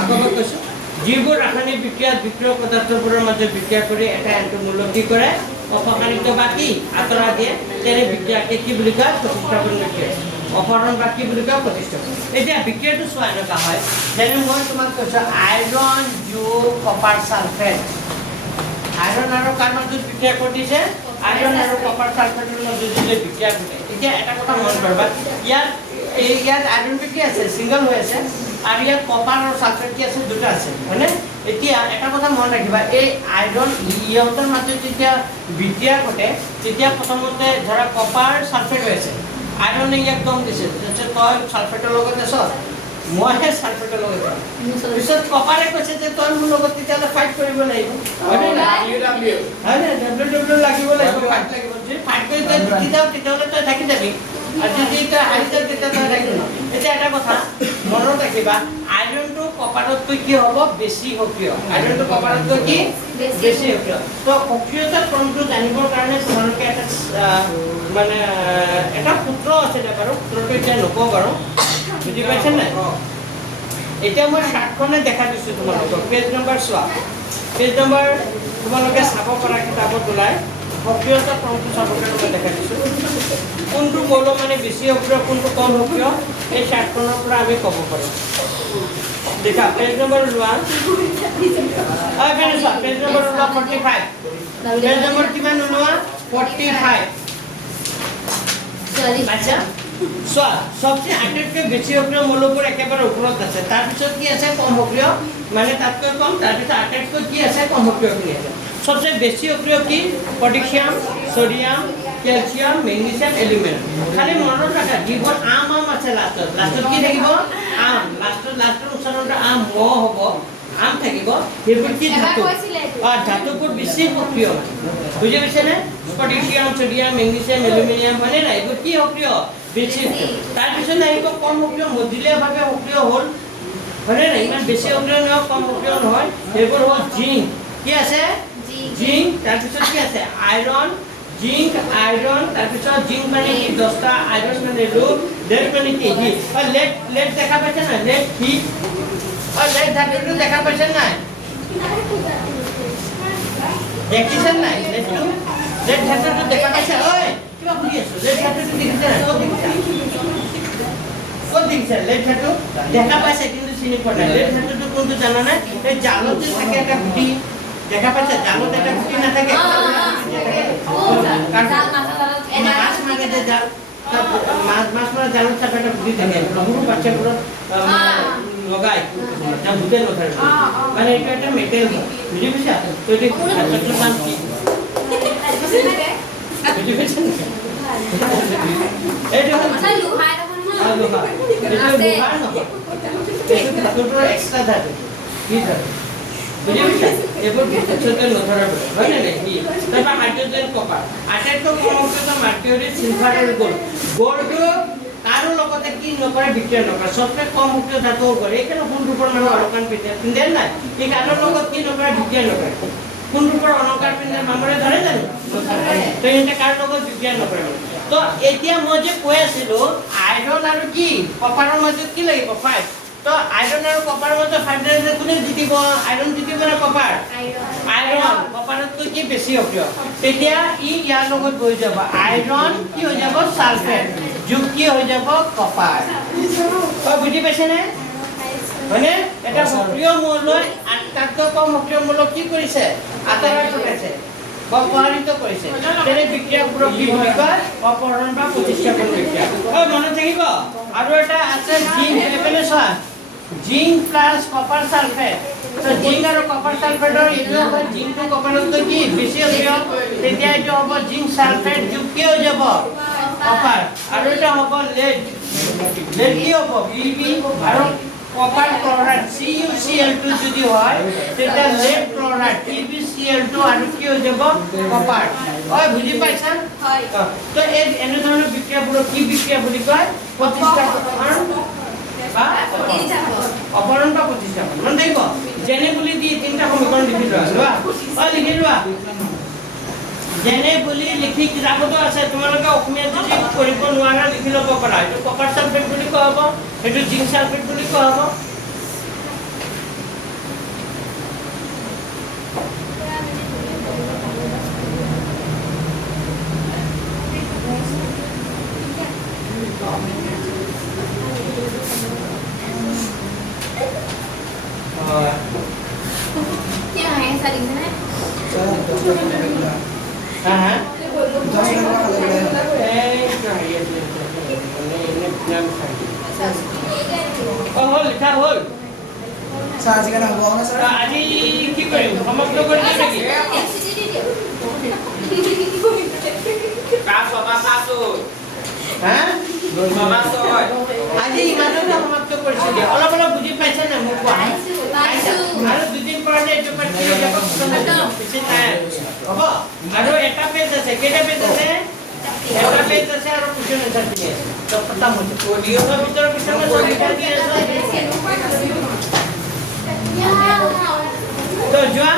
আগত কৈছো যিবোৰ ৰাসায়নিক বিক্ৰিয়াত বিক্ৰিয়ক পদাৰ্থবোৰৰ মাজত বিক্ৰিয়া কৰি এটা আনটো মূল্য কি কৰে অপকাৰিত বা কি আঁতৰাই দিয়ে তেনে বিক্ৰিয়াকে কি বুলি কয় প্ৰতিস্থাপন বিক্ৰিয়া অপহৰণ বা কি বুলি কয় প্ৰতিস্থাপন এতিয়া বিক্ৰিয়াটো চোৱা এনেকুৱা হয় যেনে মই তোমাক কৈছো আইৰণ যোগ কপাৰ সালফেট আইৰণ আৰু কাৰ মাজত বিক্ৰিয়া ঘটিছে আইৰণ আৰু কপাৰ সালফেটৰ মাজত যদি বিক্ৰিয়া ঘটে এতিয়া এটা কথা মন কৰিবা ইয়াত আইৰণ কি আছে সিঙ্গল হৈ আছে আর ইয়াত কপার আর সালফেট কি আছে দুটো আছে হয়নে এতিয়া এটা কথা মন রাখিবা এই আইরন ইয়ন্ত্রের মধ্যে যেতিয়া বিক্রিয়া ঘটে তেতিয়া প্রথমতে ধরা কপার সালফেট হয়েছে আইরনে ইয়াক দম দিছে যে তই সালফেটের লগত আছ মইহে সালফেটের লগত পিছত কপারে কৈছে যে তই মোৰ লগত তেতিয়ালে ফাইট কৰিব লাগিব হয়নে হয়নে ডব্লিউ লাগিব লাগিব ফাইট লাগিব যে ফাইট কৰি তই জিকি যাও তেতিয়ালে তই থাকি যাবি আজি যেতিয়া আহিছে তেতিয়া তই ৰাখিব এতিয়া এটা কথা মনত ৰাখিবা আইৰণটো কপাৰতকৈ কি হ'ব বেছি সক্ৰিয় আইৰণটো কপাৰতকৈ কি বেছি সক্ৰিয় তো সক্ৰিয়তা ক্ৰমটো জানিবৰ কাৰণে তোমালোকে এটা মানে এটা সূত্ৰ আছে বাৰু সূত্ৰটো এতিয়া নকওঁ বাৰু বুজি পাইছে নাই এতিয়া মই চাৰ্টখনে দেখা দিছোঁ তোমালোকক পেজ নম্বৰ চোৱা পেজ নম্বৰ তোমালোকে চাব পৰা কিতাপত ওলাই সক্ৰিয়তা ক্ৰমটো চাবৰ কাৰণে মই দেখা দিছোঁ কোনটো মৌল মানে বেছি সক্ৰিয় কোনটো কম সক্ৰিয় এই চাৰ্টখনৰ পৰা আমি ক'ব পাৰোঁ দেখা পেজ নম্বৰ লোৱা পেজ নম্বৰ লোৱা 45 পেজ নম্বৰ কিমান ওলোৱা 45 আচ্ছা চোৱা সবচেয়ে আটাইতকৈ বেছি সক্ৰিয় মৌলবোৰ একেবাৰে ওপৰত আছে তাৰপিছত কি আছে কম সক্ৰিয় মানে তাতকৈ কম তাৰপিছত আটাইতকৈ কি আছে কম সক্ৰিয়খিনি আছে সবচেয়ে বেছি সক্ৰিয় কি পটাছিয়াম সোডিয়াম ক্যালসিয়াম মেগনেসিয়াম এলিমেন্ট খালি মনত ৰাখা জীৱন আম আছে লাষ্টত কি থাকিব আম লাষ্টৰ উচ্চাৰণটো আম ম হ'ব আম থাকিব সেইবোৰ কি ধাতু ধাতুবোৰ বেছি সক্ৰিয় বুজি পাইছেনে পটাছিয়াম সোডিয়াম মেগনেসিয়াম এলুমিনিয়াম মানে না এইবোৰ কি সক্ৰিয় বেছি তাৰপিছত আহিব কম সক্ৰিয় মজিলীয়ভাৱে সক্ৰিয় হ'ল মানে না ইমান বেছি সক্ৰিয় নহয় কম সক্ৰিয় নহয় সেইবোৰ হ'ল জিংক কি আছে জিংক তাৰপিছত কি আছে আইৰণ জিংক আইৰণ তাৰপিছত জিংক মানে কি 10টা আইৰণ মানে লোড লেড মানে কি হি লেড দেখা পাইছে না লেড হি লেড ধাতুটো দেখা পাইছে নাই দেখিছে নাই লেড ধাতুটো দেখা পাইছে ঐ কিবা বুজি আছো লেড ধাতুটো দেখিছে নাই ক'ত দেখিছে লেড ধাতু দেখা পাইছে কিন্তু চিনি পোৱা নাই লেড ধাতুটো কোনটো জানা নাই এই জালত যে থাকে এটা গুটি দেখা পাইছে জালত এটা গুটি নাথাকে মাছ মাগে যে জাল মাছ মারা জালত থাকে একটা গুটি থাকে সৰু বাচ্চাবোৰৰ লগাই যা বুঝে নথৰে মানে এটা একটা মেটেল বুজি পাইছা তো এই বাচ্চাটোৰ নাম কি বুজি পাইছা এইটো লোহা এইটো ধাতুটোৰ এক্সট্ৰা ধাতু কি ধাতু বুজি পাইছা এইবোৰ ছোট নথৰা হয় না নাই তাৰপৰা হাইড্ৰজেন কপাৰ আটাইতকৈ কম সক্ৰিয় মাৰ্কিউৰি সিলভাৰ আৰু গ'ল্ডটো কাৰো লগতে কি নকৰে বিক্ৰিয়া নকৰে সবচেয়ে কম সক্ৰিয় ধাতু কৰে এইকাৰণে কোন ৰূপৰ মানুহ অলংকাৰ পিন্ধে নাই এই কাৰো লগত কি নকৰে বিক্ৰিয়া নকৰে কোন ৰূপৰ অলংকাৰ পিন্ধে মামৰে ধৰে জানো তো এতে কাৰো লগত বিক্ৰিয়া নকৰে তো এতিয়া মই যে কৈ আছিলো আইৰণ আৰু কি কপাৰৰ মাজত কি লাগিব 5 তো আইৰণ আৰু কপাৰৰ মাজত 5 ৰে কোনে জিতিব আইৰণ জিতিব না কপাৰ আইৰণ কপাৰতকৈ কি বেছি সক্ৰিয় তেতিয়া ই ইয়াৰ লগত গৈ যাব আইৰণ কি হৈ যাব সালফেট যোগ কি হৈ যাব কপাৰ বুজি পাইছেনে মানে এটা সক্ৰিয় মৌল তাতকৈ কম সক্ৰিয় মৌল কি কৰিছে আঁতৰাই থৈছে অপহৰিত কৰিছে তেনে বিক্ৰিয়াবোৰক কি বুলি কয় অপহৰণ বা প্ৰতিষ্ঠাপন বিক্ৰিয়া মনত থাকিব আৰু এটা আছে জিংক এভেলেচন জিংক প্লাস কপাৰ সালফেট তো জিংক আৰু কপাৰ সালফেটৰ ইটো হয় জিংকটো কপাৰতকৈ কি বেছি সক্ৰিয় তেতিয়া এইটো হ'ব জিংক সালফেট যোগ কি হৈ যাব কপাৰ আৰু এটা হ'ব লেড কি হ'ব বিবি আৰু কপাৰ ক্লোৰাইড CuCl2 যদি হয় তেতিয়া লেড ক্লোৰাইড PbCl2 আৰু কি হৈ যাব কপাৰ বুজি পাইছা হয় তো এই এনে ধৰণৰ বিক্ৰিয়াবোৰ কি বিক্ৰিয়া বুলি কয় প্ৰতিষ্ঠাপন অপহৰণ বা প্ৰতিষ্ঠাপন মন থাকিব যেনে বুলি দি তিনিটা সমীকৰণ লিখি লোৱা লিখি লোৱা যেনে বুলি লিখি কিতাপতো আছে তোমালোকে অসমীয়া যদি কৰিব নোৱাৰা লিখি ল'ব পাৰা এইটো কপাৰ সালফেট বুলি কোৱা হ'ব এইটো জিংক সালফেট বুলি কোৱা হ'ব क्या है सारी में লিখা হল আজি কেনে হ'ব না স্যার আজি কি কৰিম সমাপ্ত কৰি দিম নেকি কাজ সভা পাছো আজি ইমানতে সমাপ্ত কৰিছো দিয়া অলপ অলপ বুজি পাইছা না মোক কোৱা আৰু দুদিন পৰতে এইটো পাঠ্য হ'ব আৰু এটা পেজ আছে কেইটা পেজ আছে এটা পেজ আছে আৰু কুৱেশ্যন এনসাৰ খিনি আছে তো খতম হৈ যাব অডিঅ'ৰ ভিতৰত কিছুমান লিখা দি আছে তো যোৱা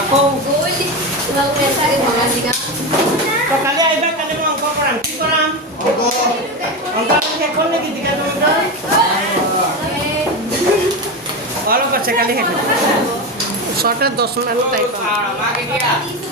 আকৌ তো কালি আহিবা কালি মই অংক কৰাম কি কৰাম অংক শেষ হ'ল নেকি জিকা তুমি অলপ আছে কালি শেষ হ'ব 10 মিনিট টাইম